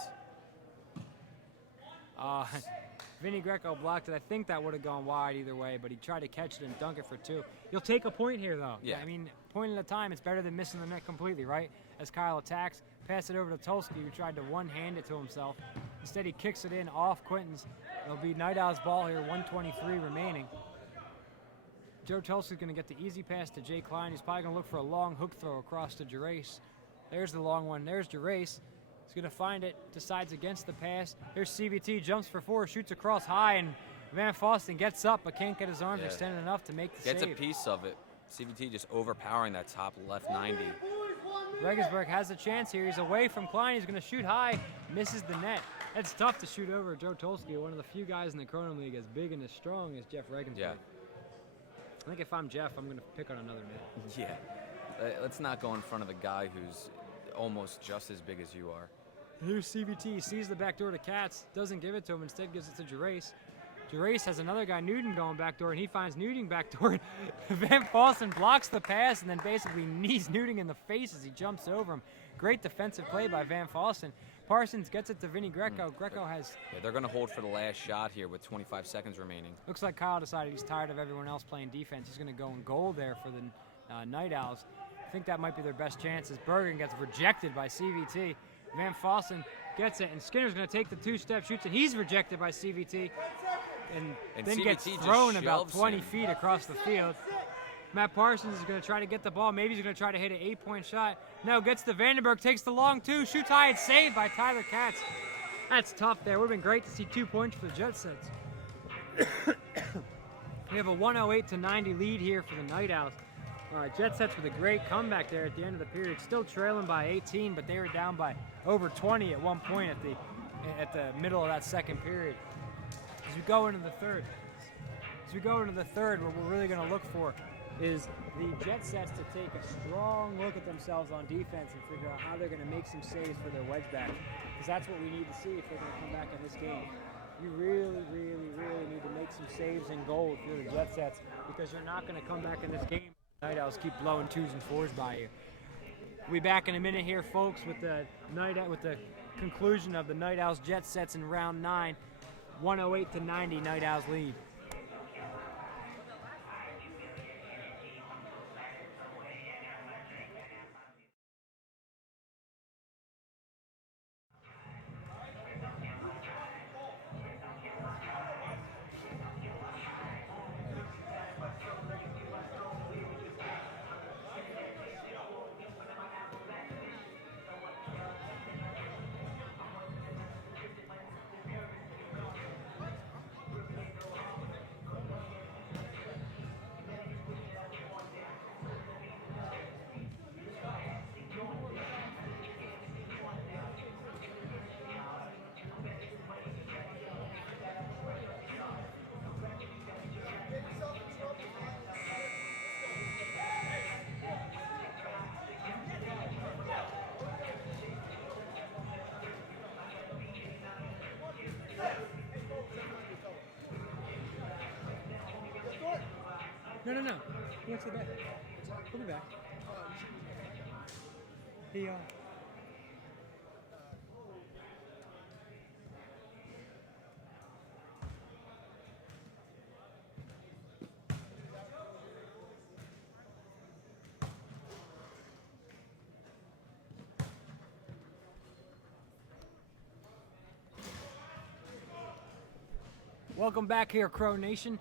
Vinny Greco blocked it. I think that would have gone wide either way, but he tried to catch it and dunk it for 2. You'll take a point here, though. Yeah. I mean, point at a time, it's better than missing the net completely, right? As Kyle attacks, pass it over to Tulsky, who tried to one-hand it to himself. Instead, he kicks it in off Quintons. It'll be Night Owls' ball here, 1:23 remaining. Joe Tulsky's going to get the easy pass to Jay Klein. He's probably going to look for a long hook throw across to Gerace. There's the long one. There's Gerace. He's going to find it, decides against the pass. Here's CVT, jumps for 4, shoots across high, and Van Fosten gets up but can't get his arms extended enough to make the Gets save. a piece of it. CVT just overpowering that top left 90. Regensburg has a chance here. He's away from Klein. He's going to shoot high, misses the net. It's tough to shoot over Joe Tulsky, one of the few guys in the Kronum League as big and as strong as Jeff Regensburg. Yeah. I think if I'm Jeff, I'm going to pick on another net. Yeah. Let's not go in front of a guy who's almost just as big as you are. Here's CVT, sees the back door to Katz, doesn't give it to him, instead gives it to Gerace. Gerace has another guy, Newton, going back door, and he finds Newton back door. Van Fosten blocks the pass and then basically knees Newton in the face as he jumps over him. Great defensive play by Van Fosten. Parsons gets it to Vinny Greco. Greco has... Yeah, they're going to hold for the last shot here with 25 seconds remaining. Looks like Kyle decided he's tired of everyone else playing defense. He's going to go in goal there for the Night Owls. I think that might be their best chance as Bergen gets rejected by CVT. Van Fossen gets it, and Skinner's going to take the 2-step, shoots, and he's rejected by CVT, and then CVT gets just thrown about shoves 20 him. feet across the field. Matt Parsons is going to try to get the ball. Maybe he's going to try to hit an 8-point shot. No, gets to Vandenberg, takes the long 2, shoots high, and saved by Tyler Katz. That's tough there. Would have been great to see 2 points for the Jet Sets. We have a 108-90 lead here for the Night Owls. Jet Sets with a great comeback there at the end of the period. Still trailing by 18, but they were down by over 20 at one point at the middle of that second period. As we go into the third, what we're really going to look for is the Jet Sets to take a strong look at themselves on defense and figure out how they're going to make some saves for their wedge back. Because that's what we need to see if they're going to come back in this game. You really, really, really need to make some saves in goal if you're the Jet Sets, because you're not going to come back in this game. Night Owls keep blowing 2s and 4s by you. We'll be back in a minute here, folks, with the conclusion of the Night Owls Jet Sets in round 9. 108-90, Night Owls lead. He went to the back. He'll be back. He, Welcome back here, Crow Nation.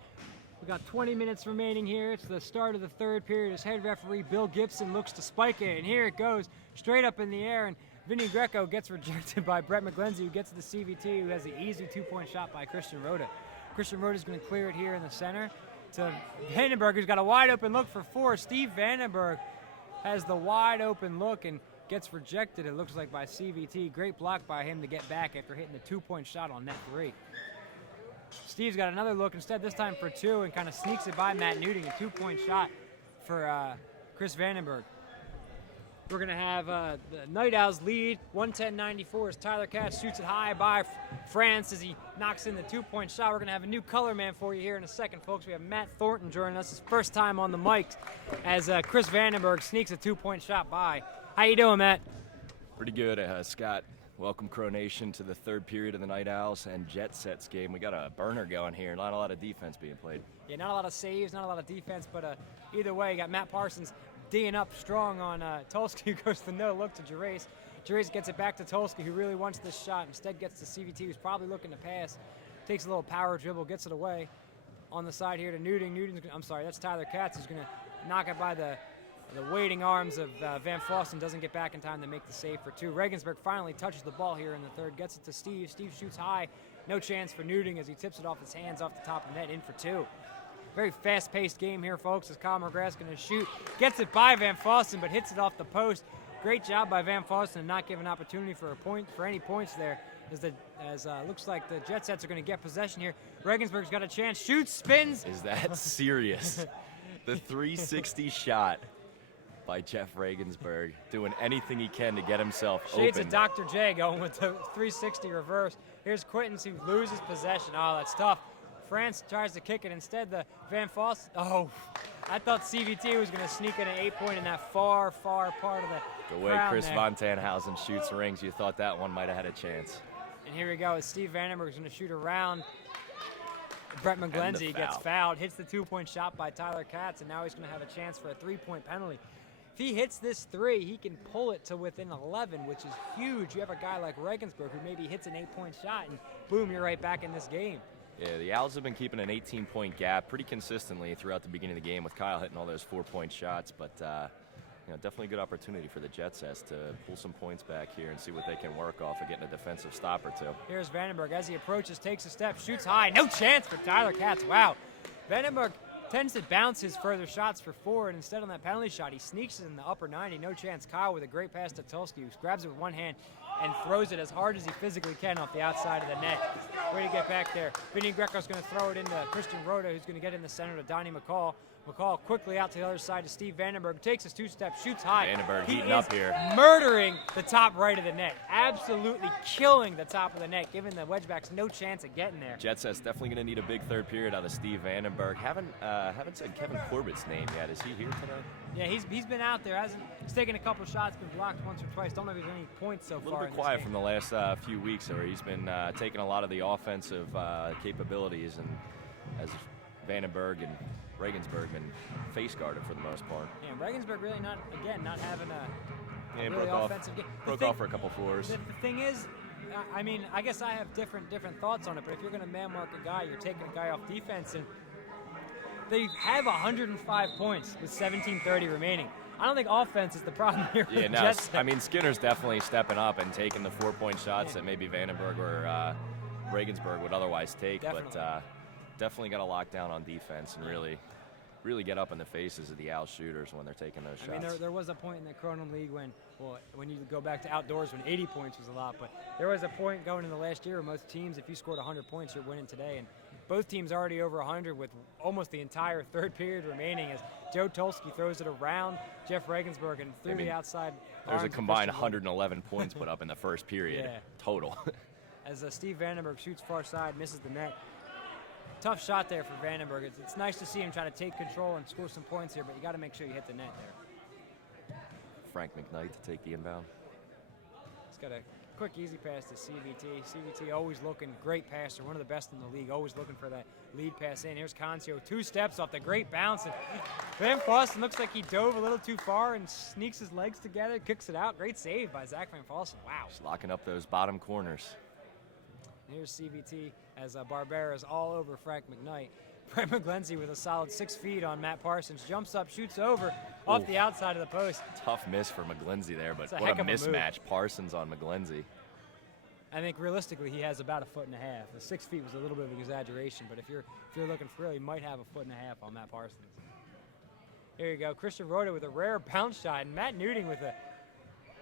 We got 20 minutes remaining here. It's the start of the third period as head referee Bill Gibson looks to spike it, and here it goes straight up in the air, and Vinny Greco gets rejected by Brett McGlenzie, who gets the CVT, who has the easy 2-point shot by Christian Rhoda. Christian Rhoda's going to clear it here in the center to Vandenberg, who's got a wide open look for 4. Steve Vandenberg has the wide open look and gets rejected, it looks like, by CVT. Great block by him to get back after hitting the 2-point shot on net 3. Steve's got another look instead, this time for 2, and kind of sneaks it by Matt Nuding, a 2-point shot for Chris Vandenberg. We're going to have the Night Owls lead, 110-94 as Tyler Katz shoots it high by France as he knocks in the 2-point shot. We're going to have a new color man for you here in a second, folks. We have Matt Thornton joining us, his first time on the mic, as Chris Vandenberg sneaks a 2-point shot by. How you doing, Matt? Pretty good, Scott. Welcome, Crow Nation, to the third period of the Night Owls and Jet Sets game. We got a burner going here. Not a lot of defense being played. Yeah, not a lot of saves, not a lot of defense, but either way, you got Matt Parsons D'ing up strong on Tulsky, who goes to no look to Gerace. Gerace gets it back to Tulsky, who really wants this shot. Instead gets to CVT, who's probably looking to pass. Takes a little power dribble, gets it away. On the side here to Nuding. That's Tyler Katz, who's going to knock it by the waiting arms of Van Fossen. Doesn't get back in time to make the save for 2. Regensburg finally touches the ball here in the third, gets it to Steve. Steve shoots high, no chance for Nuding as he tips it off his hands off the top of the net, in for 2. Very fast-paced game here, folks, as Kyle McGrath's going to shoot. Gets it by Van Fossen, but hits it off the post. Great job by Van Fossen to not give an opportunity for any points there. As looks like the Jet Sets are going to get possession here. Regensburg's got a chance, shoots, spins. Is that serious? The 360 shot by Jeff Regensburg, doing anything he can to get himself Shades open. of Dr. J going with the 360 reverse. Here's Quinton, who loses possession. Oh, that's tough. France tries to kick it. Instead, the Van Fossen. Oh, I thought CVT was going to sneak in an 8-point in that far, far part of the way Chris Von Tanhausen shoots rings, you thought that one might have had a chance. And here we go. Steve Vandenberg is going to shoot around Brett McGlenzie, gets fouled, hits the 2-point shot by Tyler Katz, and now he's going to have a chance for a 3-point penalty. If he hits this 3, he can pull it to within 11, which is huge. You have a guy like Regensburg who maybe hits an 8-point shot, and boom, you're right back in this game. Yeah, the Owls have been keeping an 18-point gap pretty consistently throughout the beginning of the game, with Kyle hitting all those 4-point shots, but definitely a good opportunity for the Jet Sets to pull some points back here and see what they can work off of getting a defensive stop or 2. Here's Vandenberg as he approaches, takes a step, shoots high. No chance for Tyler Katz. Wow. Vandenberg tends to bounce his further shots for 4, and instead on that penalty shot, he sneaks it in the upper 90. No chance. Kyle with a great pass to Tulsky, who grabs it with one hand and throws it as hard as he physically can off the outside of the net. Way to get back there. Vinny Greco's going to throw it into Christian Rhoda, who's going to get in the center to Donnie McCall. McCall quickly out to the other side to Steve Vandenberg. Takes his 2-step, shoots high. Vandenberg He heating is up here. Murdering the top right of the net. Absolutely killing the top of the net, giving the Wedgebacks no chance of getting there. Jet Sets definitely going to need a big third period out of Steve Vandenberg. Haven't said Kevin Corbett's name yet. Is he here today? Yeah, he's been out there. He's taken a couple shots, been blocked once or twice. Don't know if he's any points so far. A little bit quiet from the last few weeks, where he's been taking a lot of the offensive capabilities, and as Vandenberg and Regensburg been face guarded for the most part. Yeah, Regensburg really not having a really broke offensive game. Broke off for a couple floors. The thing is, I guess I have different thoughts on it, but if you're going to man mark a guy, you're taking a guy off defense, and they have 105 points with 17:30 remaining. I don't think offense is the problem here. Yeah, no, Skinner's definitely stepping up and taking the 4-point shots that maybe Vandenberg or Regensburg would otherwise take, but definitely got to lock down on defense and really get up in the faces of the Owl shooters when they're taking those shots. I mean, there was a point in the Kronum League when you go back to outdoors when 80 points was a lot, but there was a point going into last year where most teams, if you scored 100 points, you're winning today, and both teams already over 100 with almost the entire third period remaining as Joe Tulsky throws it around Jeff Regensburg and through the outside. There's a combined 111 points put up in the first period total. As Steve Vandenberg shoots far side, misses the net. tough shot there for Vandenberg. It's nice to see him try to take control and score some points here, but you got to make sure you hit the net there. Frank McKnight to take the inbound. He's got a quick, easy pass to CVT. CVT always looking, great passer, one of the best in the league, always looking for that lead pass in. Here's Concio, 2 steps off the great bounce. And Van Fossen looks like he dove a little too far and sneaks his legs together, kicks it out. Great save by Zach Van Fossen. Wow. Just locking up those bottom corners. Here's CVT as Barbera's all over Frank McKnight. Brett McGlenzie with a solid 6 feet on Matt Parsons. Jumps up, shoots over, off the outside of the post. Tough miss for McGlenzie there, but What what a a mismatch. Parsons on McGlenzie. I think realistically he has about 1.5 feet. The 6 feet was a little bit of an exaggeration, but if you're looking for real, he might have 1.5 feet on Matt Parsons. Here you go, Christian Rhoda with a rare bounce shot, and Matt Nuding with a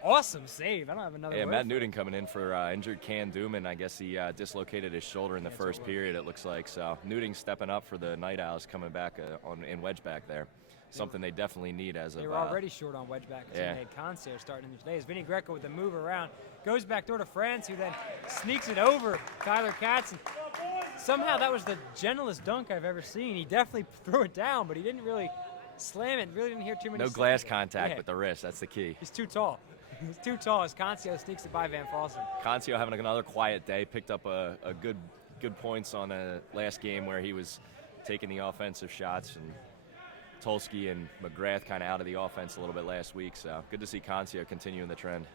awesome save. I don't have another Yeah, word Matt for Newton it. coming in for injured Cam Dooman. I guess he dislocated his shoulder in the first period, it looks like. So Newton stepping up for the Night Owls, coming back in wedge back there. Something they definitely need as of. They were already short on wedge back because yeah. they had Concer starting in today. As Vinny Greco with the move around, goes back door to France, who then sneaks it over Tyler Katz. And somehow that was the gentlest dunk I've ever seen. He definitely threw it down, but he didn't really slam it. Really didn't hear too many. No glass slamming. contact Yeah. with the wrist. That's the key. He's too tall. He's too tall as Concio sneaks it by Van Fossen. Concio having another quiet day. Picked up a good points on a last game where he was taking the offensive shots, and Tulski and McGrath kind of out of the offense a little bit last week. So good to see Concio continuing the trend.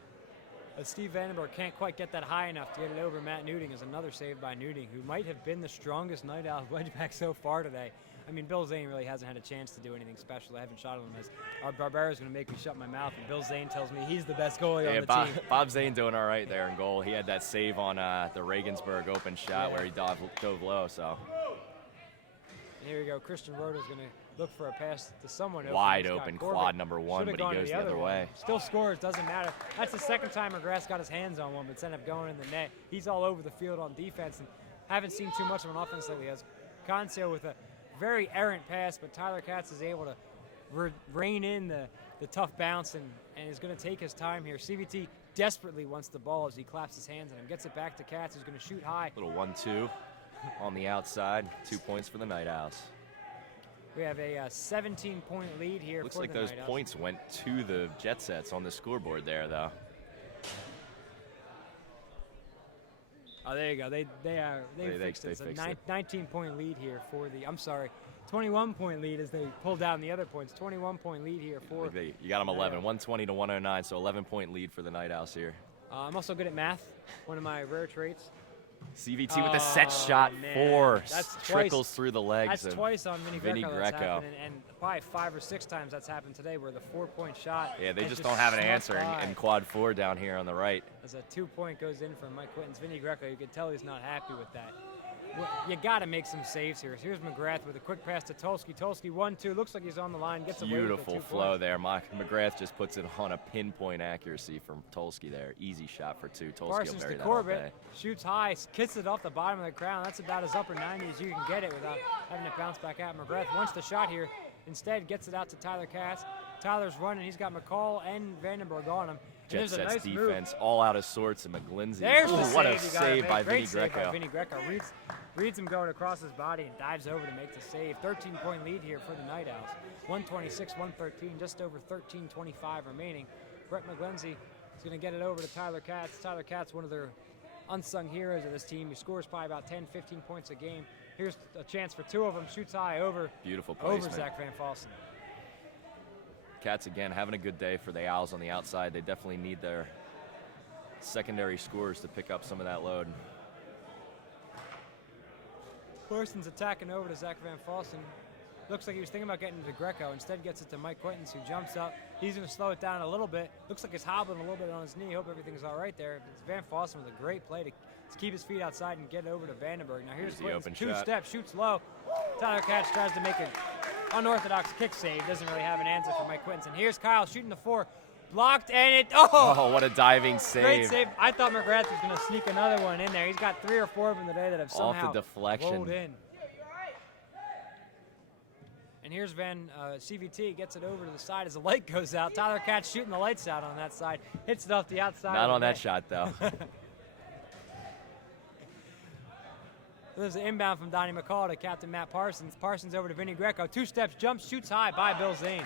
But Steve Vandenberg can't quite get that high enough to get it over Matt Nuding. Is another save by Nuding, who might have been the strongest Night Owl wedge back so far today. I mean, Bill Zane really hasn't had a chance to do anything special. I haven't shot him as our Barbera's going to make me shut my mouth, and Bill Zane tells me he's the best goalie on the team. Bob Zane doing all right there in goal. He had that save on the Regensburg open shot where he dove low. So here we go. Christian Rota's going to look for a pass to someone open. wide Scott open Corbett. quad number 1, Should've but he gone to goes the other one. way. Still scores, doesn't matter. That's the second time McGrath got his hands on one, but it's ended up going in the net. He's all over the field on defense, and haven't seen too much of an offense lately. As Concio with a very errant pass, but Tyler Katz is able to rein in the tough bounce and is going to take his time here. CVT desperately wants the ball as he claps his hands at him. Gets it back to Katz, who's going to shoot high. Little 1-2 on the outside. 2 points for the Night Owls. We have a 17-point lead here. Looks for like the those Night Owls. points went to the Jet Sets on the scoreboard there, though. Oh, there you go. They fixed it. It's a fixed it. 19-point lead here for the. I'm sorry, 21-point lead as they pulled down the other points. 21-point lead here for. You got them 11, 120 to 109, so 11-point lead for the Night Owls here. I'm also good at math. One of my rare traits. CVT with a set shot, man. 4. That's Trickles through the legs. That's of twice on Vinny Vinny Greco. That's Greco. happened, and probably 5 or 6 times that's happened today, where the 4-point shot. Yeah, they has just don't have an snuck answer by. in quad 4 down here on the right. As a 2-point goes in from Mike Quinton's Vinny Greco, you can tell he's not happy with that. You got to make some saves here. Here's McGrath with a quick pass to Tulski. Tulski 1-2, looks like he's on the line, gets away with Beautiful the 2 flow points. there. McGrath just puts it on a pinpoint accuracy from Tulski there. Easy shot for 2. Tulski will Parsons bury to that all Corbett, day. shoots high, kicks it off the bottom of the crown. That's about as upper 90 as you can get it without having to bounce back out. McGrath wants the shot here. Instead, gets it out to Tyler Katz. Tyler's running. He's got McCall and Vandenberg on him. And Jet there's a Sets nice defense move. all out of sorts, and McGlindsey. There's the what save a you gotta save make. by Great Vinny save Greco. by Vinny Greco. Reads him going across his body and dives over to make the save. 13-point lead here for the Night Owls. 126-113, just over 13:25 remaining. Brett McGlenzie is going to get it over to Tyler Katz. Tyler Katz, one of their unsung heroes of this team. He scores probably about 10, 15 points a game. Here's a chance for 2 of them. Shoots high over. Beautiful Over placement. Zach Van Fossen. Cats again having a good day for the Owls on the outside. They definitely need their secondary scores to pick up some of that load. Parsons attacking over to Zach Van Fossen. Looks like he was thinking about getting to Greco. Instead gets it to Mike Quintons, who jumps up. He's going to slow it down a little bit. Looks like he's hobbling a little bit on his knee. Hope everything's all right there. It's Van Fossen with a great play to keep his feet outside and get it over to Vandenberg. Now here's the Quintons, open 2 shot. steps, shoots low. Tyler Katz tries to make an unorthodox kick save. Doesn't really have an answer for Mike Quintons. And here's Kyle shooting the 4. Blocked, and it, Oh, what a diving save. Great save. I thought McGrath was going to sneak another one in there. He's got 3 or 4 of them today that have Off the somehow deflection. rolled in. And here's CVT, gets it over to the side as the light goes out. Tyler Katz shooting the lights out on that side. Hits it off the outside. Not of on the that net. shot, though. There's an inbound from Donnie McCall to Captain Matt Parsons. Parsons over to Vinny Greco. 2 steps, jumps, shoots high by Bill Zane.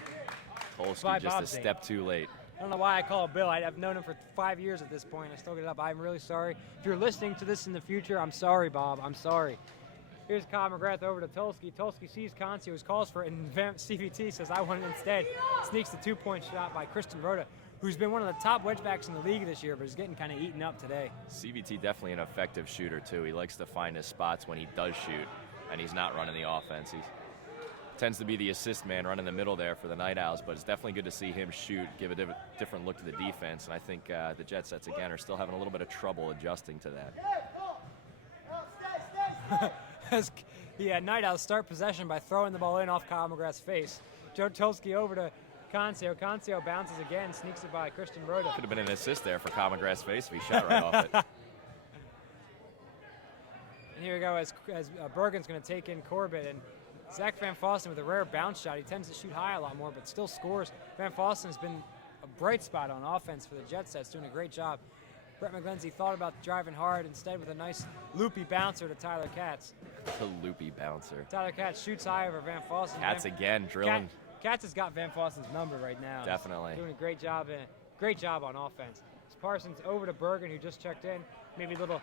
Tolsky just a step too late. I don't know why I call it Bill. I've known him for 5 years at this point. I still get it up. I'm really sorry. If you're listening to this in the future, I'm sorry, Bob. I'm sorry. Here's Kyle McGrath over to Tolsky. Tolsky sees Concios, calls for it, and CVT says, I want it instead. Sneaks the 2-point shot by Christian Rhoda, who's been one of the top wedgebacks in the league this year, but is getting kind of eaten up today. CVT definitely an effective shooter, too. He likes to find his spots when he does shoot, and he's not running the offense. He tends to be the assist man running the middle there for the Night Owls, but it's definitely good to see him shoot, give a different look to the defense, and I think the Jet Sets, again, are still having a little bit of trouble adjusting to that. The Night Owls start possession by throwing the ball in off Kyle McGrath's face. Joe Tolsky over to Concio. Concio bounces again, sneaks it by Christian Rhoda. Could have been an assist there for Kyle McGrath's face if he shot right off it. And here we go as Bergen's going to take in Corbett, and Zach Van Fossen with a rare bounce shot. He tends to shoot high a lot more, but still scores. Van Fossen has been a bright spot on offense for the Jet Sets, doing a great job. Brett McGlenzie thought about driving hard instead with a nice loopy bouncer to Tyler Katz. The loopy bouncer. Tyler Katz shoots high over Van Fossen. Katz again drilling. Katz has got Van Fossen's number right now. Definitely. He's doing a great job on offense. It's Parsons over to Bergen, who just checked in. Maybe a little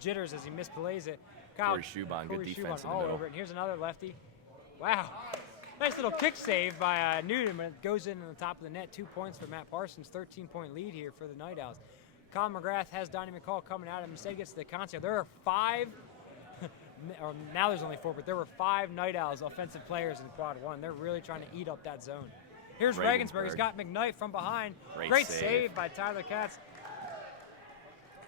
jitters as he misplays it. Corey Schuban, good defense in the all middle. over it. And here's another lefty. Wow. Nice little kick save by Newton, but it goes in on the top of the net. 2 points for Matt Parsons. 13-point lead here for the Night Owls. Kyle McGrath has Donnie McCall coming at him. Instead gets to the Concio. There are 5, or now there's only 4, but there were 5 Night Owls offensive players in quad 1. They're really trying to eat up that zone. Here's Regensburg. He's got McKnight from behind. Great save by Tyler Katz.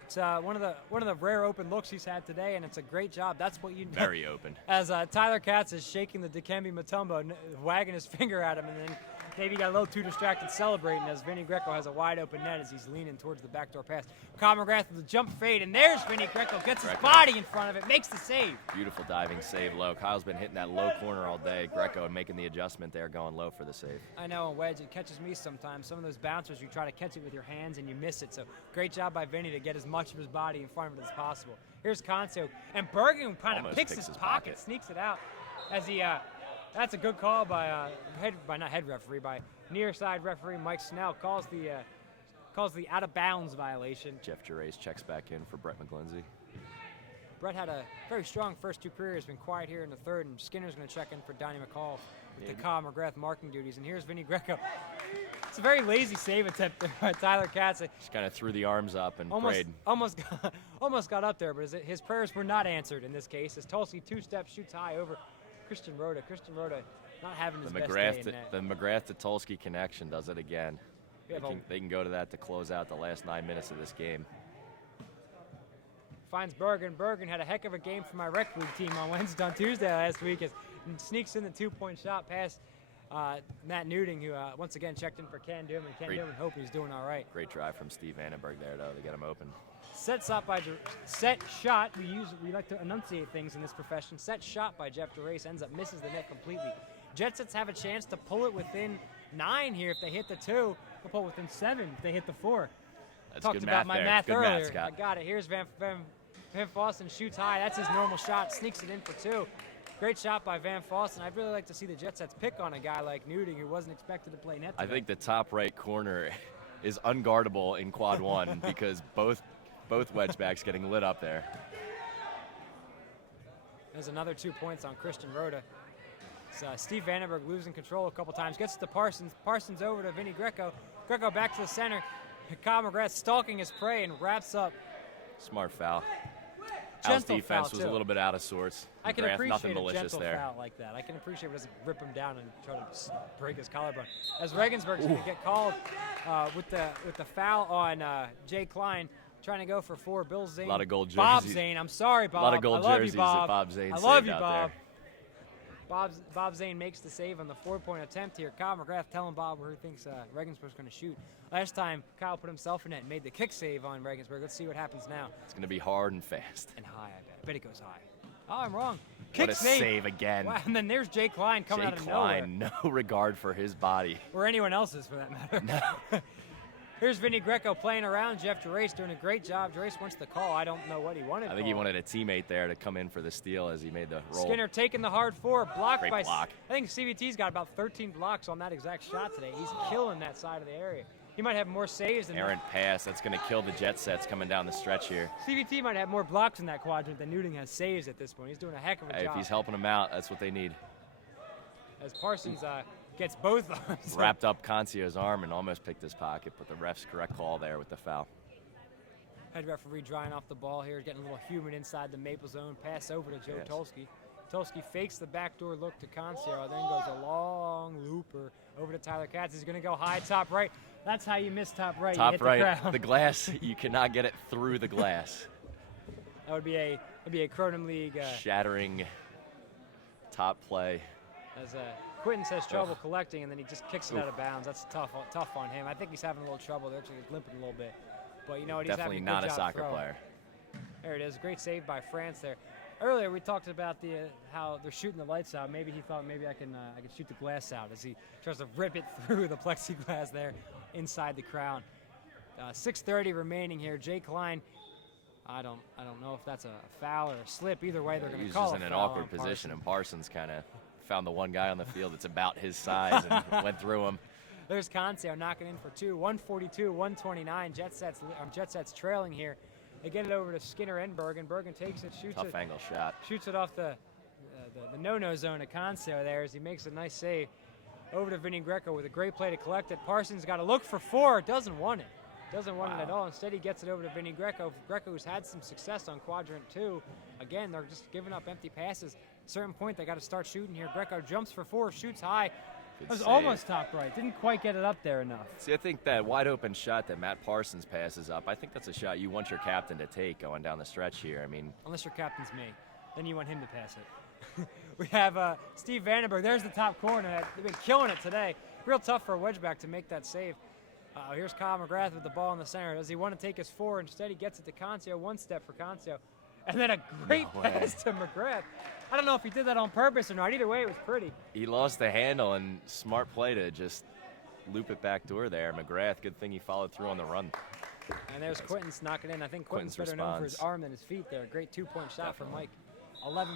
It's one of the rare open looks he's had today, and it's a great job. That's what you Very open. As Tyler Katz is shaking the Dikembe Mutombo, wagging his finger at him, and then maybe got a little too distracted celebrating as Vinny Greco has a wide open net as he's leaning towards the backdoor pass. Kyle McGrath with the jump fade, and there's Vinny Greco, gets his body in front of it, makes the save. Beautiful diving save low. Kyle's been hitting that low corner all day. Greco making the adjustment there, going low for the save. I know, and wedge, it catches me sometimes. Some of those bouncers, you try to catch it with your hands and you miss it. So great job by Vinny to get as much of his body in front of it as possible. Here's Concio, and Bergen kind of picks his pocket, sneaks it out as he. That's a good call by by near side referee Mike Snell calls the out of bounds violation. Jeff Gerace checks back in for Brett McGlenzie. Brett had a very strong first 2 periods, been quiet here in the third, and Skinner's going to check in for Donnie McCall with the Kyle McGrath marking duties. And here's Vinny Greco. It's a very lazy save attempt there by Tyler Katz. Just kind of threw the arms up and prayed. Almost got up there, but his prayers were not answered in this case as Tulsi 2-step shoots high over Christian Rhoda. Christian Rhoda not having his best day in net. The McGrath to Tulsky connection does it again. They can go to that to close out the last 9 minutes of this game. Finds Bergen. Bergen had a heck of a game for my rec league team on Tuesday last week as sneaks in the 2-point shot past Matt Newting, who once again checked in for Ken Dooman. Ken Dooman hoping he's doing all right. Great drive from Steve Vandenberg there, though, to get him open. Set shot. We like to enunciate things in this profession. Set shot by Jeff Gerace ends up misses the net completely. Jet Sets have a chance to pull it within 9 here if they hit the 2. They'll pull it within 7 if they hit the 4. That's Talked good about my math good earlier. Math, Scott. I got it. Here's Van Fossen shoots high. That's his normal shot. Sneaks it in for 2. Great shot by Van Fossen. I'd really like to see the Jet Sets pick on a guy like Newting who wasn't expected to play net today. I think the top right corner is unguardable in quad 1 because both wedgebacks getting lit up there. There's another 2 points on Christian Rhoda. Steve Vandenberg losing control a couple times. Gets to Parsons. Parsons over to Vinny Greco. Greco back to the center. Kyle McGrath stalking his prey and wraps up. Smart foul. Al's defense was a little bit out of sorts. I can McGrath, appreciate nothing a malicious gentle there. foul like that. I can appreciate it doesn't rip him down and try to break his collarbone. As Regensburg's going to get called with the foul on Jay Klein. Trying to go for 4. Bill Zane. A lot of gold jerseys. Bob Zane. I'm sorry, Bob. A lot of gold jerseys you, Bob. that Bob Zane I love saved you, out Bob. there. Bob Zane makes the save on the 4-point attempt here. Kyle McGrath telling Bob where he thinks Regensburg's going to shoot. Last time, Kyle put himself in it and made the kick save on Regensburg. Let's see what happens now. It's going to be hard and fast. And high, I bet it goes high. Oh, I'm wrong. What a save again. Wow, and then there's Jay Klein coming out of nowhere. Jay Klein, no regard for his body. Or anyone else's, for that matter. No. Here's Vinny Greco playing around Jeff Gerace, doing a great job. Gerace wants the call. I don't know what he wanted. I think he wanted a teammate there to come in for the steal as he made the roll. Skinner taking the hard four, blocked Great by. block. I think CVT's got about 13 blocks on that exact shot today. He's killing that side of the area. He might have more saves than Errant pass. That's going to kill the Jet Sets coming down the stretch here. CVT might have more blocks in that quadrant than Newton has saves at this point. He's doing a heck of a job. If he's helping them out, that's what they need. As Parsons gets both arms. Wrapped up Concio's arm and almost picked his pocket, but the ref's correct call there with the foul. Head referee drying off the ball here, getting a little humid inside the Maple zone. Pass over to Joe Tulski. Tulski fakes the backdoor look to Concio, then goes a long looper over to Tyler Katz. He's going to go high top right. That's how you miss top right. Top you hit right, the, the glass, you cannot get it through the glass. That would be a Kronum League. Shattering top play. As Quinton has trouble collecting, and then he just kicks it out of bounds. That's tough on him. I think he's having a little trouble. They're actually limping a little bit. But you know what? He's Definitely having a good not a job soccer throwing. player. There it is. Great save by France there. Earlier we talked about how they're shooting the lights out. Maybe he thought maybe I can shoot the glass out as he tries to rip it through the plexiglass there inside the crown. 6:30 remaining here. Jay Klein. I don't know if that's a foul or a slip. Either way, they're going to call it. He was just in an awkward position, and Parsons kind of found the one guy on the field that's about his size and went through him. There's Concio knocking in for two. 142-129. Jet Sets trailing here. They get it over to Skinner and Bergen. Bergen takes it, shoots Tough it. angle shot. Shoots it off the no-no zone of Concio there as he makes a nice save. Over to Vinny Greco with a great play to collect it. Parsons got to look for four. Doesn't want it. Doesn't want it at all. Instead, he gets it over to Vinny Greco. Greco, who's had some success on quadrant 2. Again, they're just giving up empty passes. At a certain point, they got to start shooting here. Greco jumps for four, shoots high. It was almost top right. Didn't quite get it up there enough. See, I think that wide open shot that Matt Parsons passes up, I think that's a shot you want your captain to take going down the stretch here. I mean, unless your captain's me, then you want him to pass it. We have Steve Vandenberg. There's the top corner. They've been killing it today. Real tough for a wedgeback to make that save. Here's Kyle McGrath with the ball in the center. Does he want to take his four? Instead, he gets it to Concio. One step for Concio. And then a great pass to McGrath. I don't know if he did that on purpose or not. Either way, it was pretty. He lost the handle, and smart play to just loop it back door there. McGrath, good thing he followed through on the run. And there's Quinton's knocking in. I think Quinton's better known for his arm than his feet there. Great two-point shot from Mike. 11.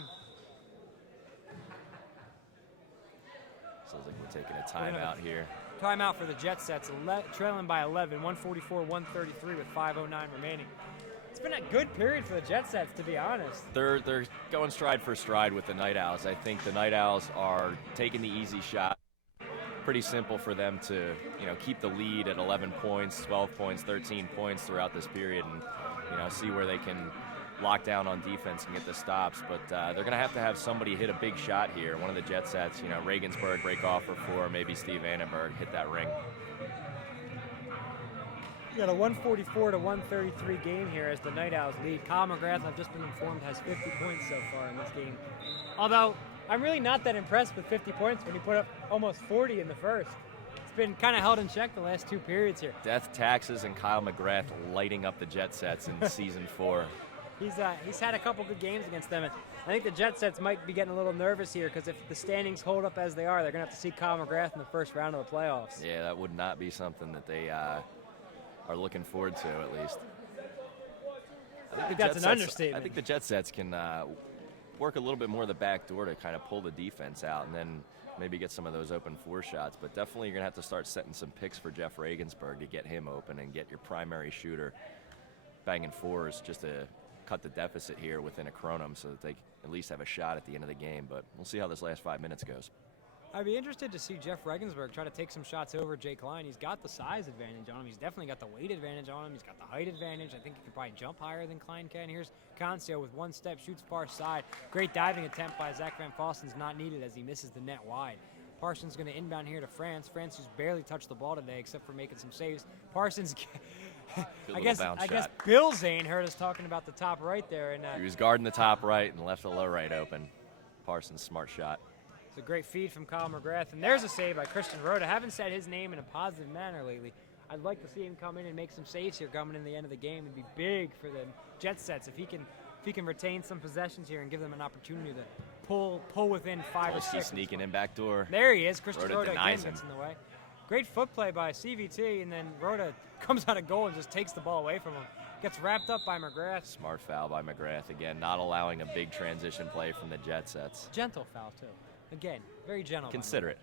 Sounds like we're taking a timeout here. Timeout for the Jet Sets, trailing by 11, 144-133 with 5:09 remaining. It's been a good period for the Jet Sets, to be honest. They're going stride for stride with the Night Owls. I think the Night Owls are taking the easy shot. Pretty simple for them to, keep the lead at 11 points, 12 points, 13 points throughout this period, and see where they can lock down on defense and get the stops. But they're going to have somebody hit a big shot here. One of the Jet Sets, Regensburg break off for four, maybe Steve Vandenberg hit that ring. We got a 144-133 game here as the Night Owls lead. Kyle McGrath, I've just been informed, has 50 points so far in this game. Although, I'm really not that impressed with 50 points when he put up almost 40 in the first. It's been kind of held in check the last two periods here. Death Taxes and Kyle McGrath lighting up the Jet Sets in Season 4. He's had a couple good games against them. And I think the Jet Sets might be getting a little nervous here because if the standings hold up as they are, they're going to have to see Kyle McGrath in the first round of the playoffs. Yeah, that would not be something that they are looking forward to, at least. I think that's an understatement. I think the Jet Sets can work a little bit more of the back door to kind of pull the defense out and then maybe get some of those open four shots. But definitely you're going to have to start setting some picks for Jeff Regensburg to get him open and get your primary shooter banging fours just to cut the deficit here within a Kronum so that they at least have a shot at the end of the game. But we'll see how this last 5 minutes goes. I'd be interested to see Jeff Regensburg try to take some shots over Jay Klein. He's got the size advantage on him. He's definitely got the weight advantage on him. He's got the height advantage. I think he can probably jump higher than Klein can. Here's Concio with one step, shoots far side. Great diving attempt by Zach Van Fosten's not needed as he misses the net wide. Parsons going to inbound here to France. France who's barely touched the ball today except for making some saves. Parsons, I guess Bill Zane heard us talking about the top right there. And he was guarding the top right and left the low right open. Parsons, smart shot. It's a great feed from Kyle McGrath. And there's a save by Christian Rhoda. I haven't said his name in a positive manner lately. I'd like to see him come in and make some saves here coming in the end of the game. It'd be big for the Jet Sets if he can retain some possessions here and give them an opportunity to pull within 5 or 6. Sneaking in back door. There he is. Christian Rhoda again denies gets in the way. Great foot play by CVT, and then Rhoda comes out of goal and just takes the ball away from him. Gets wrapped up by McGrath. Smart foul by McGrath. Again, not allowing a big transition play from the Jet Sets. Gentle foul, too. Again, very gentle. Considerate.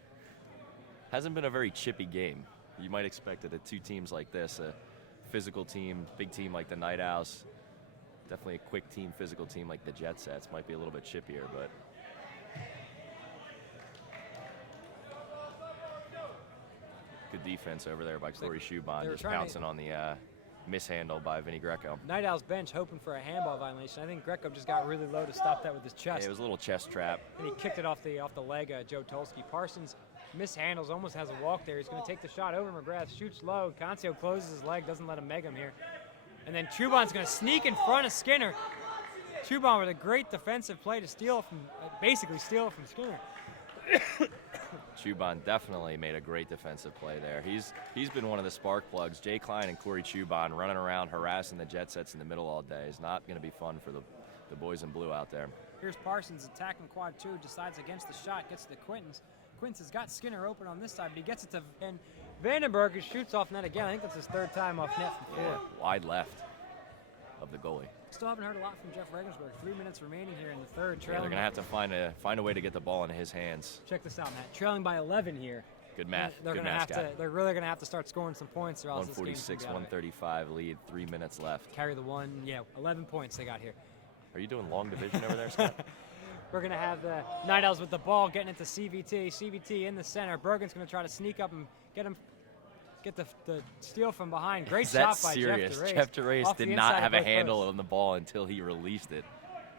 Hasn't been a very chippy game. You might expect it at two teams like this, a physical team, big team like the Night Owls. Definitely a quick team, physical team like the Jet Sets. Might be a little bit chippier, but good defense over there by Corey Schubon, just bouncing on the mishandle by Vinny Greco. Night Owl's bench hoping for a handball violation. I think Greco just got really low to stop that with his chest. Yeah, it was a little chest trap. And he kicked it off the leg, Joe Tulski. Parsons mishandles, almost has a walk there. He's going to take the shot over McGrath, shoots low. Concio closes his leg, doesn't let him meg him here. And then Chubon's going to sneak in front of Skinner. Chubon with a great defensive play to steal from, basically steal from Skinner. Chubon definitely made a great defensive play there. He's been one of the spark plugs. Jay Klein and Corey Chubon running around harassing the Jet Sets in the middle all day is not going to be fun for the boys in blue out there. Here's Parsons attacking quad two, decides against the shot, gets to Quintons. Quintons has got Skinner open on this side, but he gets it to Vandenberg, who shoots off net again. I think that's his third time off net from 4. Yeah, wide left of the goalie. Still haven't heard a lot from Jeff Regensburg. 3 minutes remaining here in the third. Yeah, they're going to have to find a way to get the ball into his hands. Check this out, Matt. Trailing by 11 here. Good math. They're Good going to math, have to. They're really going to have to start scoring some points, or else this game's 146, 135 lead. 3 minutes left. Carry the one. Yeah, 11 points they got here. Are you doing long division over there, Scott? We're going to have the Night Owls with the ball getting it to CVT. CVT in the center. Bergen's going to try to sneak up and get the steal from behind. Great shot by serious? Jeff DeRace did not have a handle on the ball until he released it.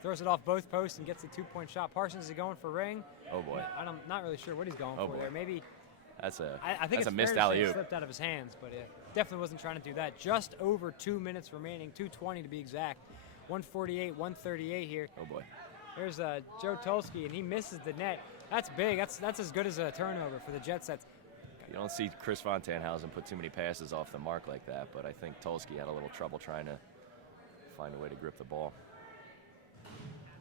Throws it off both posts and gets the 2-point shot. Parsons is going for ring. Oh boy. I'm not really sure what he's going for there. Maybe that's a I think that's it's a missed fair to say it alley-oop. slipped out of his hands, but it definitely wasn't trying to do that. Just over 2 minutes remaining, 2:20 to be exact. 148, 138 here. Oh boy. There's Joe Tulski, and he misses the net. That's big. That's as good as a turnover for the Jet Sets. You don't see Chris Von Tanhausen put too many passes off the mark like that, but I think Tulski had a little trouble trying to find a way to grip the ball.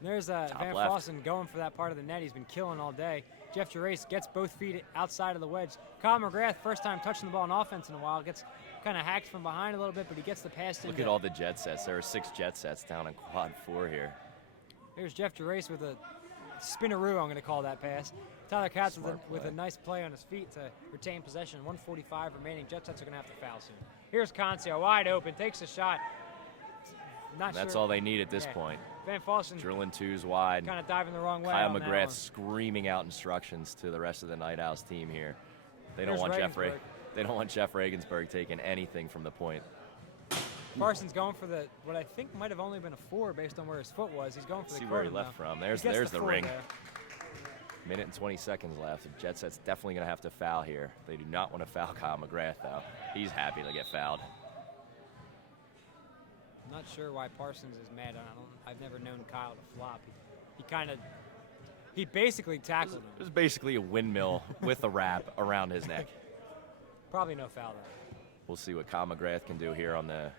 There's Van Fossen going for that part of the net. He's been killing all day. Jeff DeRace gets both feet outside of the wedge. Kyle McGrath, first time touching the ball in offense in a while, gets kind of hacked from behind a little bit, but he gets the pass in. Look at all the Jet Sets. There are 6 Jet Sets down in quad 4 here. Here's Jeff DeRace with a spinaroo, I'm going to call that pass. Tyler Katz with a nice play on his feet to retain possession. 1:45 remaining. Jet Sets are going to have to foul soon. Here's Concio, wide open, takes a shot. That's all they need at this point. Van Fossen drilling 2s wide. Kind of diving the wrong way. Kyle McGrath screaming out instructions to the rest of the Night Owls team here. They don't want Jeff Regensburg taking anything from the point. Parsons going for what I think might have only been a 4 based on where his foot was. He's going for the See where he left from. There's the ring. There. Minute and 20 seconds left. The Jet Set's definitely going to have to foul here. They do not want to foul Kyle McGrath, though. He's happy to get fouled. I'm not sure why Parsons is mad. I've never known Kyle to flop. He basically tackled him. It was basically a windmill with a wrap around his neck. Probably no foul, though. We'll see what Kyle McGrath can do here on the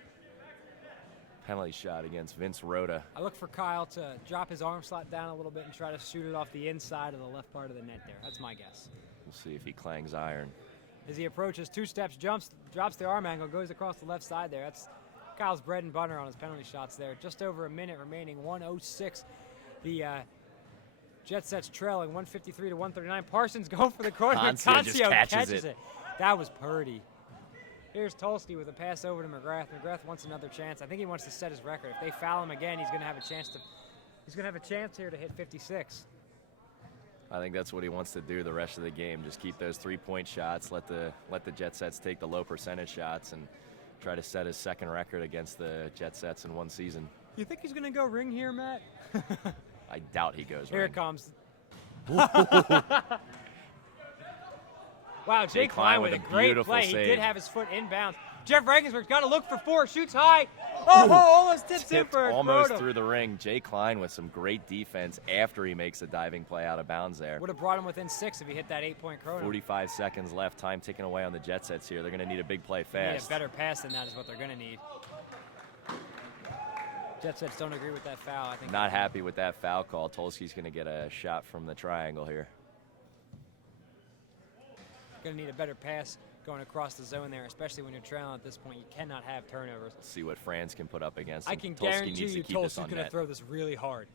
penalty shot against Vince Rhoda. I look for Kyle to drop his arm slot down a little bit and try to shoot it off the inside of the left part of the net there. That's my guess. We'll see if he clangs iron. As he approaches, 2 steps, drops the arm angle, goes across the left side there. That's Kyle's bread and butter on his penalty shots there. Just over a minute remaining, 1:06. The Jet Sets trailing, 153 to 139. Parsons going for the corner, but Concio catches it. That was purdy. Here's Tulski with a pass over to McGrath. McGrath wants another chance. I think he wants to set his record. If they foul him again, he's going to have a chance here to hit 56. I think that's what he wants to do the rest of the game. Just keep those 3-point shots. Let the Jet Sets take the low percentage shots and try to set his second record against the Jet Sets in one season. You think he's going to go ring here, Matt? I doubt he goes ring. Here it comes. Wow, Jay Klein with a great play. Save. He did have his foot inbounds. Jeff Regensburg's got to look for 4. Shoots high. Oh, almost tips in for a almost Kronum. Through the ring. Jay Klein with some great defense after he makes a diving play out of bounds there. Would have brought him within 6 if he hit that 8-point Kronum. 45 seconds left. Time ticking away on the Jet Sets here. They're going to need a big play fast. Need a better pass than that is what they're going to need. Jet Sets don't agree with that foul. I think not happy with that foul call. Tulski's going to get a shot from the triangle here. Going to need a better pass. going across the zone there, especially when you're trailing at this point. You cannot have turnovers. Let's see what Franz can put up against him. I can Tulski guarantee needs to you keep this Tulski's on going to net. throw this really hard.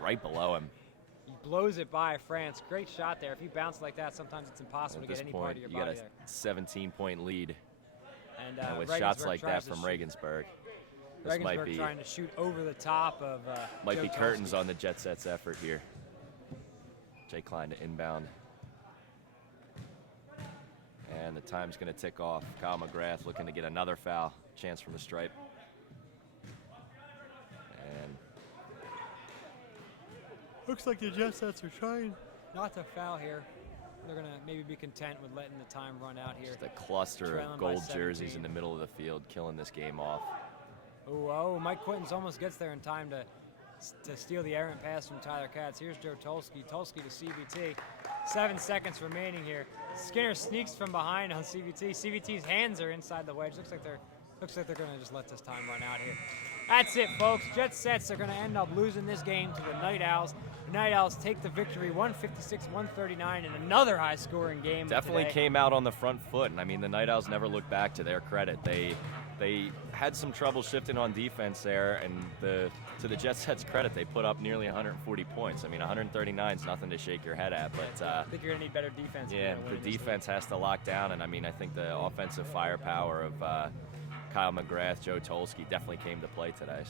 Right below him. He blows it by France. Great shot there. If you bounce like that, sometimes it's impossible At to this get any point, part of your you body got there. a 17-point lead. And with Regensburg shots like tries that to from shoot. Regensburg, this might Regensburg be trying to shoot over the top of Joe curtains Tulski. on the Jet Sets' effort here. Jay Klein to inbound. And the time's going to tick off. Kyle McGrath looking to get another foul. Chance from the stripe. And looks like the Jet Sets are trying not to foul here. They're going to maybe be content with letting the time run out here. just a cluster Trailing of by gold jerseys 17. in the middle of the field, killing this game off. Oh, Mike Quintons almost gets there in time to steal the errant pass from Tyler Katz. Here's Joe Tulski. Tulski to CVT. 7 seconds remaining here. Skinner sneaks from behind on CVT. CVT's hands are inside the wedge. Looks like they're going to just let this time run out here. That's it, folks. Jet Sets are going to end up losing this game to the Night Owls. The Night Owls take the victory 156-139 in another high-scoring game. Definitely today. came out on the front foot, and I mean the Night Owls never looked back. To their credit, they had some trouble shifting on defense there, and to the Jet Sets' credit, they put up nearly 140 points. I mean, 139 is nothing to shake your head at, but I think you're going to need better defense. if you're yeah, gonna win the this league. defense has to lock down, and I mean, I think the offensive firepower of Kyle McGrath, Joe Tulski definitely came to play today.